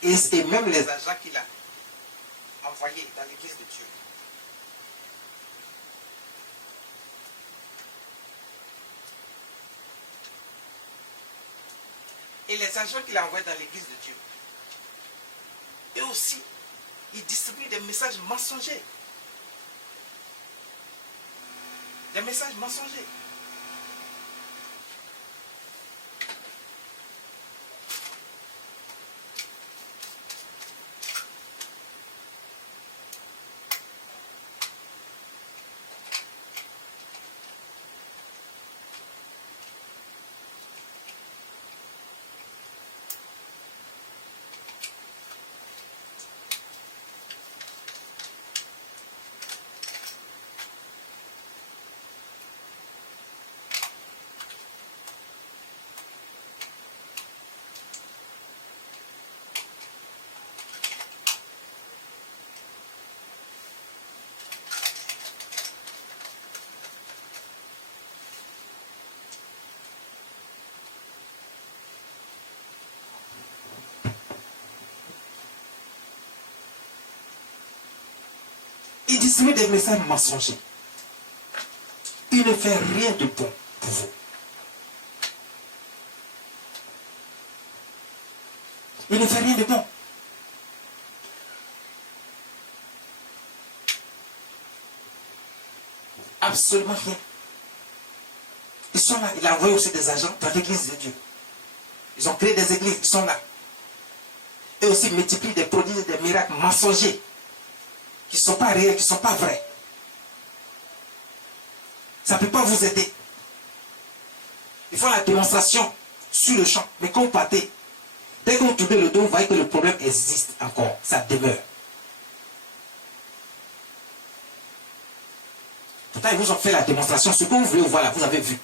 Et même les agents qu'il a envoyés dans l'église de Dieu. et les agents qu'il a envoyés dans l'église de Dieu, eux aussi, ils distribuent des messages mensongers. Des messages mensongers. Il distribue des messages mensongers. Il ne fait rien de bon pour vous. Il ne fait rien de bon. Absolument rien. Ils sont là. Il a envoyé aussi des agents dans l'église de Dieu. Ils ont créé des églises. Ils sont là. Et aussi multiplient des prodiges et des miracles mensongers qui ne sont pas réels, qui ne sont pas vrais. Ça ne peut pas vous aider. Ils font la démonstration sur le champ. Mais quand vous partez, dès que vous tournez le dos, vous voyez que le problème existe encore. Ça demeure. Pourtant, ils vous ont fait la démonstration. Ce que vous voulez voir là, vous avez vu.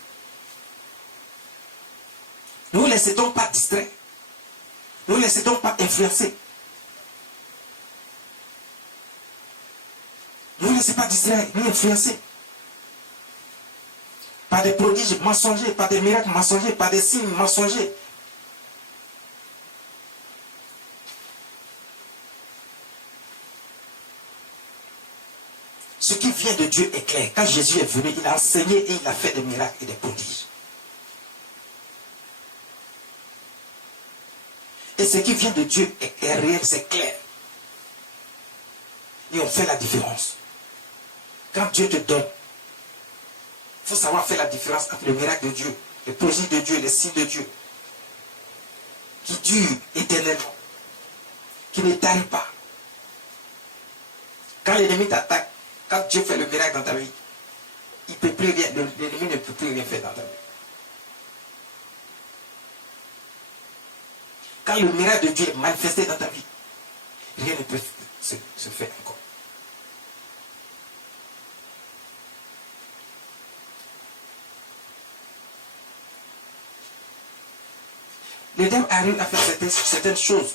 Ne vous laissez donc pas distraire. Ne vous laissez donc pas influencer. Ne vous laissez pas distraire ni influencer. Par des prodiges mensongers, par des miracles mensongers, par des signes mensongers. Ce qui vient de Dieu est clair. Quand Jésus est venu, il a enseigné et il a fait des miracles et des prodiges. Et ce qui vient de Dieu est réel, c'est clair. Et on fait la différence. Quand Dieu te donne, il faut savoir faire la différence entre le miracle de Dieu, les prodiges de Dieu, les signes de Dieu, qui durent éternellement, qui ne tarient pas. Quand l'ennemi t'attaque, quand Dieu fait le miracle dans ta vie, il peut plus rien, l'ennemi ne peut plus rien faire dans ta vie. Quand le miracle de Dieu est manifesté dans ta vie, rien ne peut se faire encore. Le diable arrive à faire certaines choses,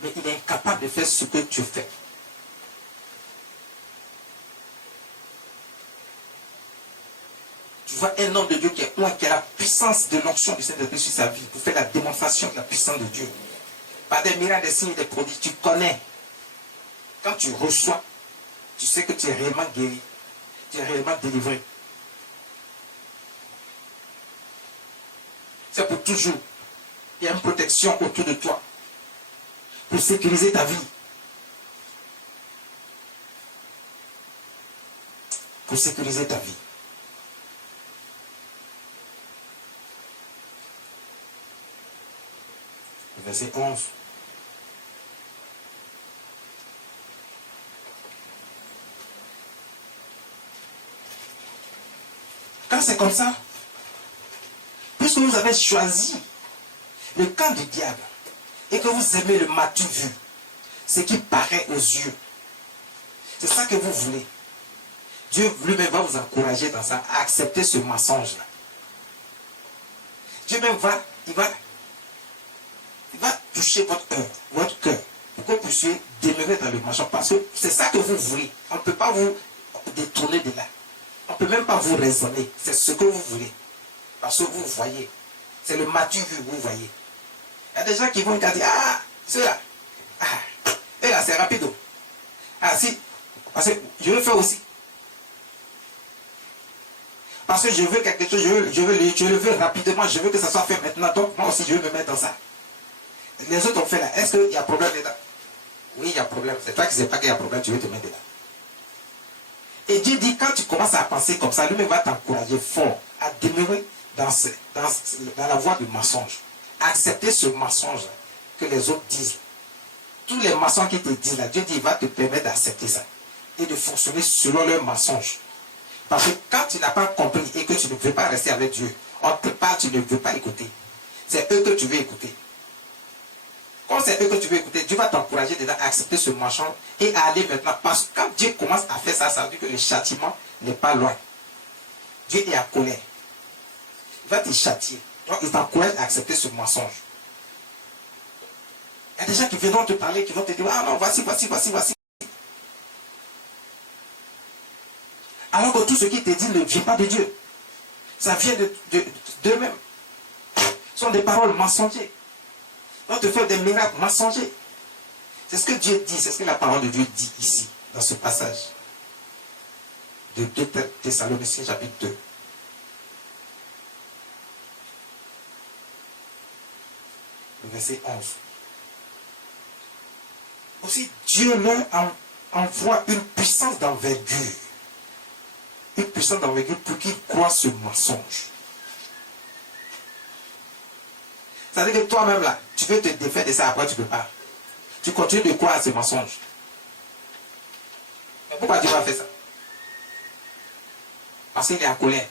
mais il est incapable de faire ce que tu fais. Tu vois un homme de Dieu qui a la puissance de l'onction du Saint-Esprit sur sa vie pour faire la démonstration de la puissance de Dieu. Par des miracles, des signes, des prodiges, tu connais. Quand tu reçois, tu sais que tu es réellement guéri, tu es réellement délivré. C'est pour toujours. Il y a une protection autour de toi pour sécuriser ta vie. Pour sécuriser ta vie. Verset 11. Quand c'est comme ça, puisque vous avez choisi le camp du diable et que vous aimez le matu vu, ce qui paraît aux yeux, c'est ça que vous voulez. Dieu lui-même va vous encourager dans ça, à accepter ce mensonge-là. Dieu même il va toucher votre cœur, pour que vous puissiez demeurer dans le mensonge, parce que c'est ça que vous voulez. On ne peut pas vous détourner de là. On ne peut même pas vous raisonner. C'est ce que vous voulez. Parce que vous voyez. C'est le matu vu, vous voyez. Il y a des gens qui vont dire, ah, ceux-là, et là, c'est rapide. Ah, si, parce que je le fais aussi. Parce que je veux quelque chose, je le veux rapidement, je veux que ça soit fait maintenant, donc moi aussi je veux me mettre dans ça. Les autres ont fait là, est-ce qu'il y a problème dedans? Oui, il y a problème. C'est toi qui ne sais pas qu'il y a problème, tu veux te mettre dedans. Et Dieu dit, quand tu commences à penser comme ça, lui-même va t'encourager fort à demeurer dans la voie du mensonge. Accepter ce mensonge que les autres disent. Tous les mensonges qui te disent là, Dieu dit, il va te permettre d'accepter ça. Et de fonctionner selon leurs mensonges. Parce que quand tu n'as pas compris et que tu ne veux pas rester avec Dieu, on te parle, tu ne veux pas écouter. C'est eux que tu veux écouter. Quand c'est eux que tu veux écouter, Dieu va t'encourager à accepter ce mensonge et à aller maintenant. Parce que quand Dieu commence à faire ça, ça veut dire que le châtiment n'est pas loin. Dieu est en colère. Il va te châtier. Donc il t'encourage à accepter ce mensonge. Il y a des gens qui viendront te parler, qui vont te dire, ah non, voici. Alors que tout ce qui te dit ne vient pas de Dieu. Ça vient d'eux-mêmes. Ce sont des paroles mensongères. On te fait des miracles mensongers. C'est ce que Dieu dit, c'est ce que la parole de Dieu dit ici, dans ce passage de 2 Thessaloniciens chapitre 2. Le verset 11. Aussi, Dieu leur envoie une puissance d'envergure. Une puissance d'envergure pour qu'ils croient ce mensonge. C'est-à-dire que toi-même là, tu veux te défaire de ça, après tu ne peux pas. Tu continues de croire à ce mensonge. Mais pourquoi Dieu va faire ça? Parce qu'il est en colère.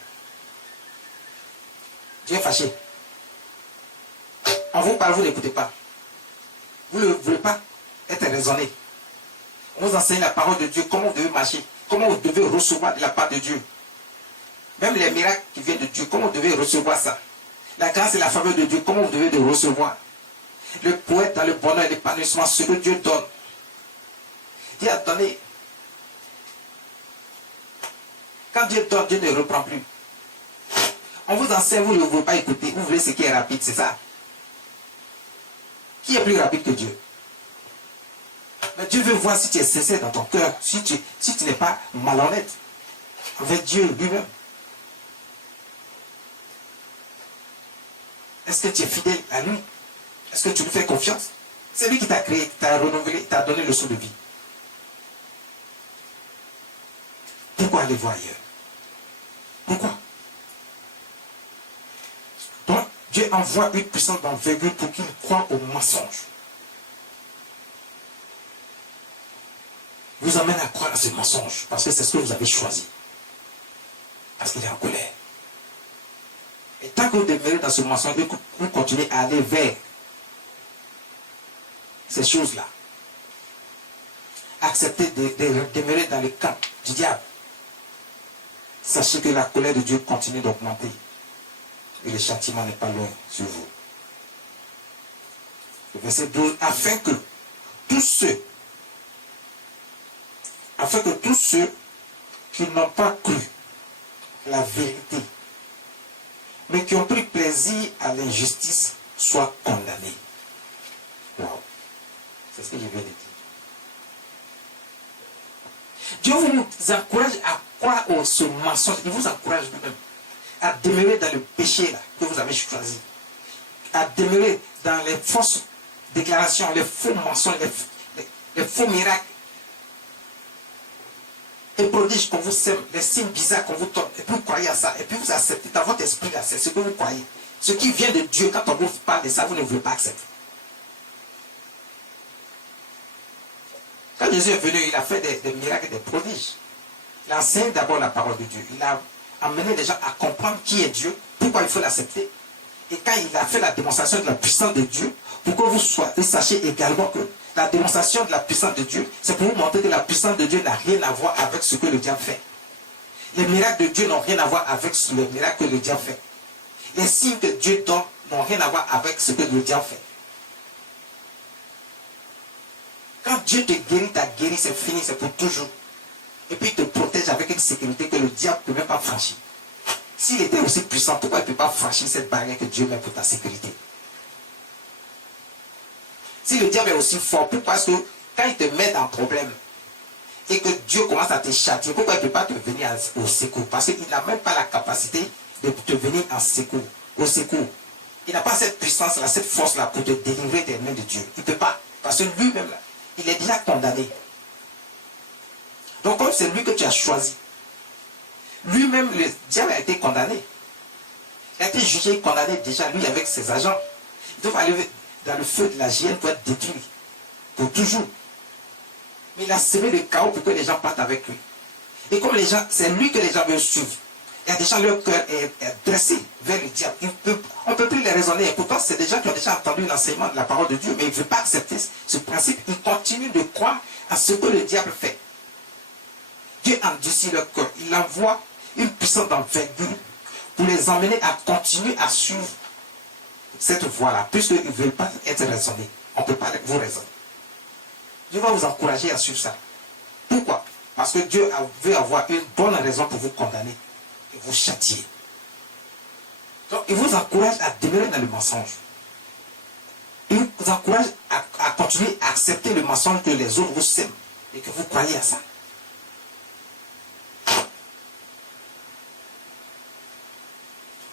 Dieu est fâché. On vous parle, vous n'écoutez pas. Vous ne voulez pas être raisonné. On vous enseigne la parole de Dieu, comment vous devez marcher, comment vous devez recevoir de la part de Dieu. Même les miracles qui viennent de Dieu, comment vous devez recevoir ça. La grâce et la faveur de Dieu, comment vous devez le recevoir. Le poète dans le bonheur et l'épanouissement, ce que Dieu donne. Dieu a donné. Quand Dieu donne, Dieu ne reprend plus. On vous enseigne, vous ne voulez pas écouter, vous voulez ce qui est rapide, c'est ça. Qui est plus rapide que Dieu? Mais Dieu veut voir si tu es sincère dans ton cœur, si tu n'es pas malhonnête avec Dieu lui-même. Est-ce que tu es fidèle à lui? Est-ce que tu lui fais confiance? C'est lui qui t'a créé, qui t'a renouvelé, qui t'a donné le son de vie. Pourquoi aller voir ailleurs? Pourquoi? Donc, Dieu envoie une puissance d'envergure pour qu'il croit au mensonge. Vous amène à croire à ce mensonge, parce que c'est ce que vous avez choisi. Parce qu'il est en colère. Et tant que vous demeurez dans ce mensonge, vous continuez à aller vers ces choses-là. Acceptez de demeurer dans le camp du diable. Sachez que la colère de Dieu continue d'augmenter. Et le châtiment n'est pas loin sur vous. Le verset 12, afin que tous ceux qui n'ont pas cru la vérité, mais qui ont pris plaisir à l'injustice, soient condamnés. Wow. C'est ce que je viens de dire. Dieu vous encourage à croire au ce mensonge. Il vous encourage lui-même à demeurer dans le péché là, que vous avez choisi. À demeurer dans les fausses déclarations, les faux mensonges, les faux miracles. Les prodiges qu'on vous sème, les signes bizarres qu'on vous donne, et puis vous croyez à ça, et puis vous acceptez dans votre esprit là, c'est ce que vous croyez. Ce qui vient de Dieu, quand on vous parle de ça, vous ne voulez pas accepter. Quand Jésus est venu, il a fait des miracles et des prodiges. Il a enseigné d'abord la parole de Dieu. Il a amené les gens à comprendre qui est Dieu, pourquoi il faut l'accepter. Et quand il a fait la démonstration de la puissance de Dieu, pour que vous sachiez également que la démonstration de la puissance de Dieu, c'est pour vous montrer que la puissance de Dieu n'a rien à voir avec ce que le diable fait. Les miracles de Dieu n'ont rien à voir avec le miracle que le diable fait. Les signes que Dieu donne n'ont rien à voir avec ce que le diable fait. Quand Dieu te guérit, t'as guéri, c'est fini, c'est pour toujours. Et puis il te protège avec une sécurité que le diable ne peut même pas franchir. S'il était aussi puissant, pourquoi il ne peut pas franchir cette barrière que Dieu met pour ta sécurité? Si le diable est aussi fort, pourquoi est-ce que quand il te met en problème, et que Dieu commence à te châtier, pourquoi il ne peut pas te venir au secours? Parce qu'il n'a même pas la capacité de te venir en secours, au secours. Il n'a pas cette puissance-là, cette force-là pour te délivrer des mains de Dieu. Il ne peut pas. Parce que lui-même, là, il est déjà condamné. Donc, comme c'est lui que tu as choisi, lui-même, le diable a été condamné. Il a été jugé et condamné déjà, lui, avec ses agents. Il doit aller dans le feu de la hyène pour être détruit. Pour toujours. Mais il a semé le chaos pour que les gens partent avec lui. Et comme les gens, c'est lui que les gens veulent suivre. Il y a des gens, leur cœur est dressé vers le diable. On ne peut plus les raisonner. Et pourtant, c'est des gens qui ont déjà entendu l'enseignement de la parole de Dieu, mais ils ne veulent pas accepter ce principe. Ils continuent de croire à ce que le diable fait. Dieu endurcit leur cœur. Il envoie une puissance d'envergure pour les emmener à continuer à suivre cette voie-là, puisqu'ils ne veulent pas être raisonnés. On ne peut pas vous raisonner. Je vais vous encourager à suivre ça. Pourquoi? Parce que Dieu veut avoir une bonne raison pour vous condamner et vous châtier. Donc, il vous encourage à demeurer dans le mensonge. Il vous encourage à continuer à accepter le mensonge que les autres vous sèment et que vous croyez à ça.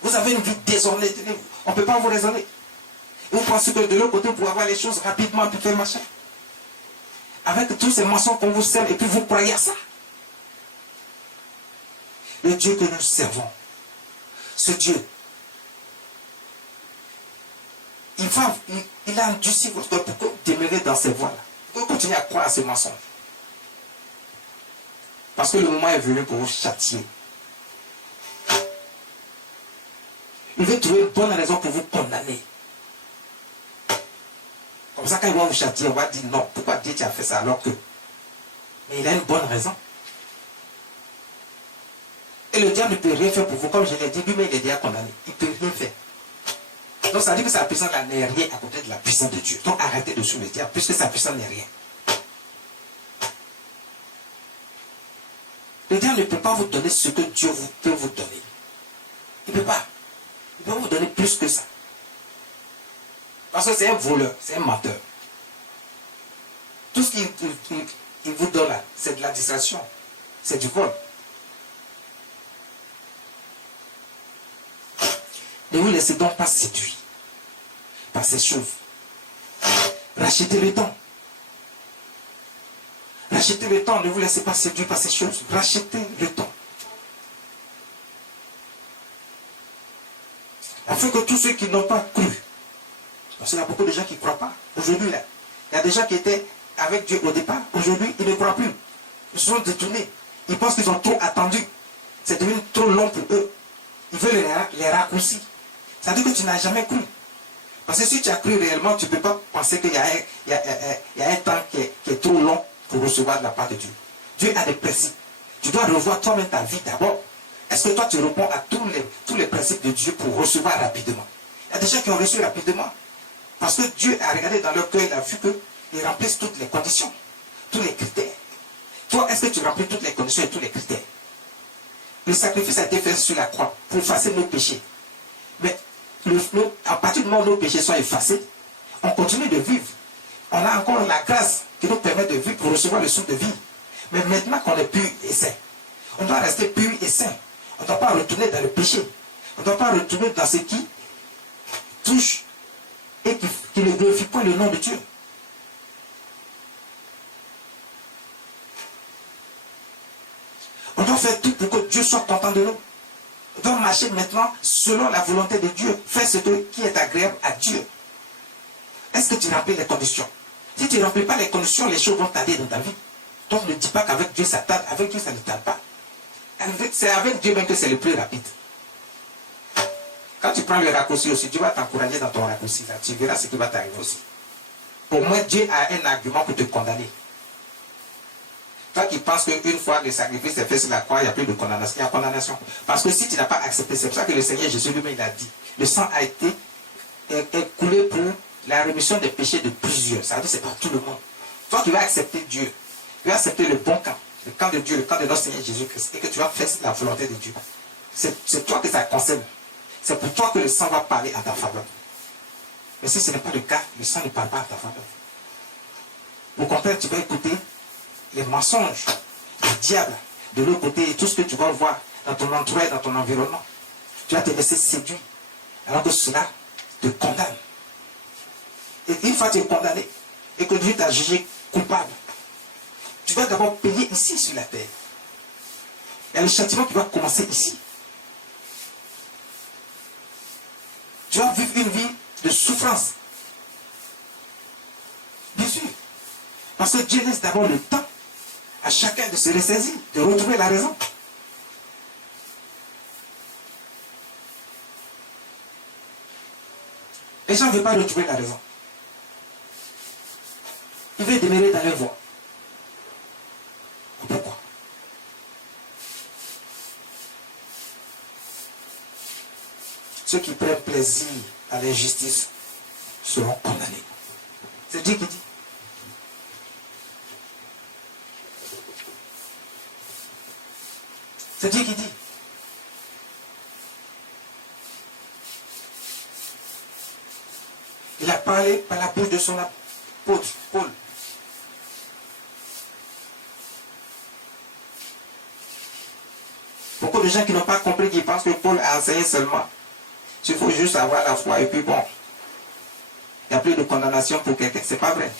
Vous avez une vie désordonnée. On ne peut pas vous raisonner. Et vous pensez que de l'autre côté, vous pouvez avoir les choses rapidement, puis faire machin. Avec tous ces mensonges qu'on vous sert, et puis vous croyez à ça. Le Dieu que nous servons, ce Dieu, il a endurci votre cœur pour que vous demeurez dans ces voies-là. Pour que vous continuez à croire à ces mensonges. Parce que le moment est venu pour vous châtier. Il veut trouver une bonne raison pour vous condamner. Comme ça, quand il va vous châtier, on va dire non. Pourquoi Dieu t'a fait ça alors que... Mais il a une bonne raison. Et le diable ne peut rien faire pour vous. Comme je l'ai dit, lui-même, il est déjà condamné. Il ne peut rien faire. Donc ça veut dire que sa puissance là n'est rien à côté de la puissance de Dieu. Donc arrêtez de suivre le diable, puisque sa puissance n'est rien. Le diable ne peut pas vous donner ce que Dieu peut vous donner. Il ne peut pas. Il peut vous donner plus que ça. Parce que c'est un voleur, c'est un menteur. Tout ce qu'il vous donne là, c'est de la distraction. C'est du vol. Ne vous laissez donc pas séduire par ces choses. Rachetez le temps. Rachetez le temps. Ne vous laissez pas séduire par ces choses. Rachetez le temps. Afin que tous ceux qui n'ont pas cru, parce qu'il y a beaucoup de gens qui ne croient pas. Aujourd'hui, là, il y a des gens qui étaient avec Dieu au départ. Aujourd'hui, ils ne croient plus. Ils se sont détournés. Ils pensent qu'ils ont trop attendu. C'est devenu trop long pour eux. Ils veulent les raccourcis. Ça veut dire que tu n'as jamais cru. Parce que si tu as cru réellement, tu ne peux pas penser qu'il y a un temps qui est trop long pour recevoir de la part de Dieu. Dieu a des principes. Tu dois revoir toi-même ta vie d'abord. Est-ce que toi tu réponds à tous les principes de Dieu pour recevoir rapidement? Il y a des gens qui ont reçu rapidement. Parce que Dieu a regardé dans leur cœur, il a vu qu'ils remplissent toutes les conditions, tous les critères. Toi, est-ce que tu remplis toutes les conditions et tous les critères? Le sacrifice a été fait sur la croix pour effacer nos péchés. Mais à partir du moment où nos péchés sont effacés, on continue de vivre. On a encore la grâce qui nous permet de vivre pour recevoir le souffle de vie. Mais maintenant qu'on est pur et saint, on doit rester pur et saint. On ne doit pas retourner dans le péché. On ne doit pas retourner dans ce qui touche et qui ne glorifie pas le nom de Dieu. On doit faire tout pour que Dieu soit content de nous. On doit marcher maintenant selon la volonté de Dieu. Faire ce qui est agréable à Dieu. Est-ce que tu remplis les conditions? Si tu ne remplis pas les conditions, les choses vont tarder dans ta vie. Donc ne dis pas qu'avec Dieu ça tarde. Avec Dieu ça ne tarde pas. C'est avec Dieu même que c'est le plus rapide. Quand tu prends le raccourci aussi, Dieu va t'encourager dans ton raccourci. Là. Tu verras ce qui va t'arriver aussi. Au moins, Dieu a un argument pour te condamner. Toi qui penses qu'une fois que le sacrifice est fait sur la croix, il n'y a plus de condamnation. Il y a condamnation. Parce que si tu n'as pas accepté, c'est pour ça que le Seigneur Jésus lui-même il a dit, le sang a été coulé pour la rémission des péchés de plusieurs. Ça veut dire que c'est pas tout le monde. Toi qui vas accepter Dieu, tu vas accepter le bon camp, le camp de Dieu, le camp de notre Seigneur Jésus-Christ, et que tu vas faire la volonté de Dieu. C'est toi que ça concerne. C'est pour toi que le sang va parler à ta faveur. Mais si ce n'est pas le cas, le sang ne parle pas à ta faveur. Au contraire, tu vas écouter les mensonges Le diable, de l'autre côté, tout ce que tu vas voir dans ton entourage, dans ton environnement, tu vas te laisser séduire, alors que cela te condamne. Et une fois que tu es condamné, et que Dieu t'a jugé coupable, tu vas d'abord payer ici sur la terre. Il y a le châtiment qui va commencer ici. Tu vas vivre une vie de souffrance. Bien sûr. Parce que Dieu laisse d'abord le temps à chacun de se ressaisir, de retrouver la raison. Les gens ne veulent pas retrouver la raison. Ils veulent demeurer dans leur voie. Pourquoi? Ceux qui prennent plaisir à l'injustice seront condamnés. C'est Dieu qui dit. C'est Dieu qui dit. Il a parlé par la bouche de son apôtre, Paul. Beaucoup de gens qui n'ont pas compris, qui pensent que Paul a enseigné seulement. Il faut juste avoir la foi et puis bon. Il n'y a plus de condamnation pour quelqu'un. Ce n'est pas vrai.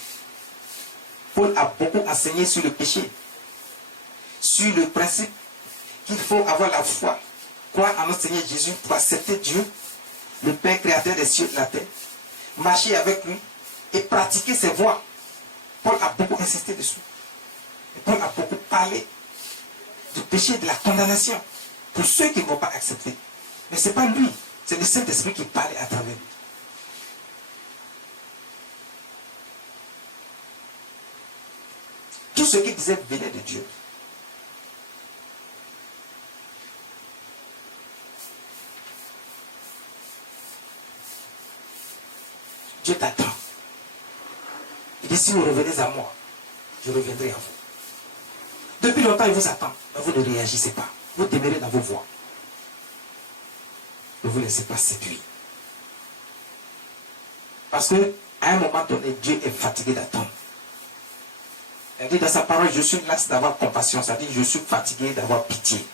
Paul a beaucoup enseigné sur le péché. Sur le principe qu'il faut avoir la foi. Croire en notre Seigneur Jésus pour accepter Dieu, le Père créateur des cieux et de la terre. Marcher avec lui et pratiquer ses voies. Paul a beaucoup insisté dessus. Et Paul a beaucoup parlé du péché et de la condamnation pour ceux qui ne vont pas accepter. Mais ce n'est pas lui, c'est le Saint-Esprit qui parlait à travers lui. Tout ce qu'il disait venait de Dieu. Dieu t'attend. Il dit, si vous revenez à moi, je reviendrai à vous. Depuis longtemps, il vous attend, mais vous ne réagissez pas. Vous demeurez dans vos voies. Ne vous laissez pas séduire. Parce qu'à un moment donné, Dieu est fatigué d'attendre. Il dit dans sa parole, je suis las d'avoir compassion. Ça dit, je suis fatigué d'avoir pitié.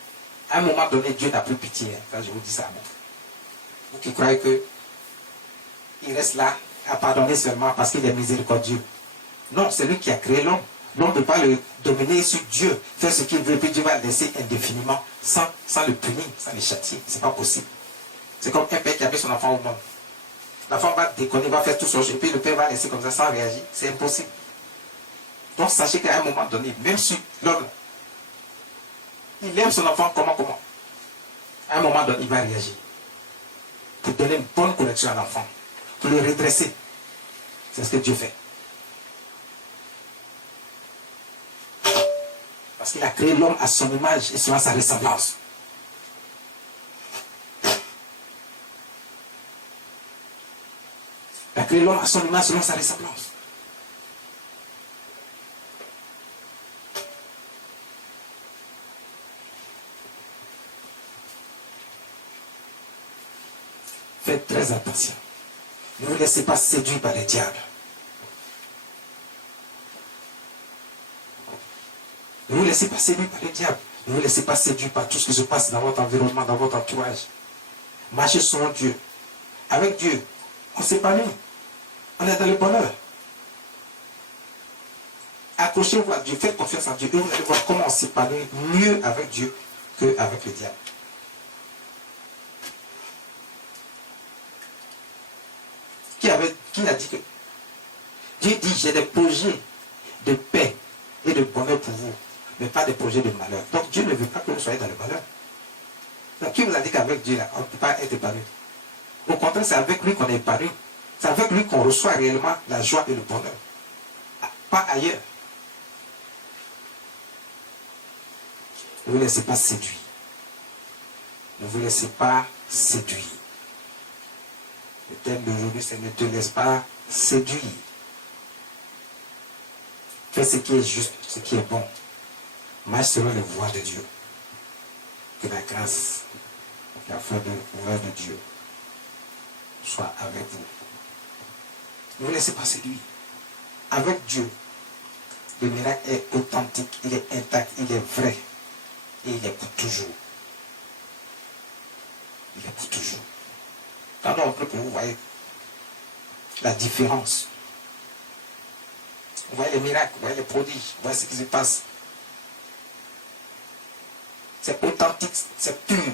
À un moment donné, Dieu n'a plus pitié. Ça, je vous dis ça. Vous qui croyez qu'il reste là à pardonner seulement parce qu'il est miséricordieux. Non, c'est lui qui a créé l'homme. L'homme ne peut pas le dominer sur Dieu, faire ce qu'il veut, puis Dieu va le laisser indéfiniment, sans le punir, sans le châtier. C'est pas possible. C'est comme un père qui a mis son enfant au monde. L'enfant va déconner, va faire tout son jeu, puis le père va laisser comme ça sans réagir. C'est impossible. Donc sachez qu'à un moment donné, même si l'homme, il aime son enfant comment. À un moment donné, il va réagir. Pour donner une bonne correction à l'enfant. Pour le redresser. C'est ce que Dieu fait. Parce qu'il a créé l'homme à son image et selon sa ressemblance. Il a créé l'homme à son image selon sa ressemblance. Faites très attention. Ne vous laissez pas séduire par les diables. Ne vous laissez pas séduire par les diables. Ne vous laissez pas séduire par tout ce qui se passe dans votre environnement, dans votre entourage. Marchez selon Dieu. Avec Dieu, on s'épanouit. On est dans le bonheur. Accrochez-vous à Dieu, faites confiance en Dieu et vous allez voir comment on s'épanouit mieux avec Dieu qu'avec le diable. Qui a dit que Dieu dit, j'ai des projets de paix et de bonheur pour vous, mais pas des projets de malheur. Donc Dieu ne veut pas que vous soyez dans le malheur. Donc qui vous a dit qu'avec Dieu, là, on ne peut pas être épanoui? Au contraire, c'est avec lui qu'on est épanoui. C'est avec lui qu'on reçoit réellement la joie et le bonheur. Pas ailleurs. Ne vous laissez pas séduire. Ne vous laissez pas séduire. Le thème d'aujourd'hui, c'est ne te laisse pas séduire. Fais ce qui est juste, ce qui est bon. Marche selon les voies de Dieu. Que la grâce, la faveur de Dieu soit avec vous. Ne vous laissez pas séduire. Avec Dieu, Le miracle est authentique, il est intact, il est vrai. Et il est pour toujours. Il est pour toujours. Quand on prie pour vous, voyez la différence. Vous voyez les miracles, vous voyez les prodiges, vous voyez ce qui se passe. C'est authentique, c'est pur.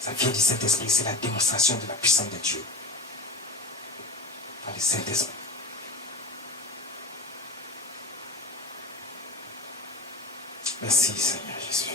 Ça vient du Saint-Esprit, c'est la démonstration de la puissance de Dieu. Par le Saint-Esprit. Merci Seigneur Jésus.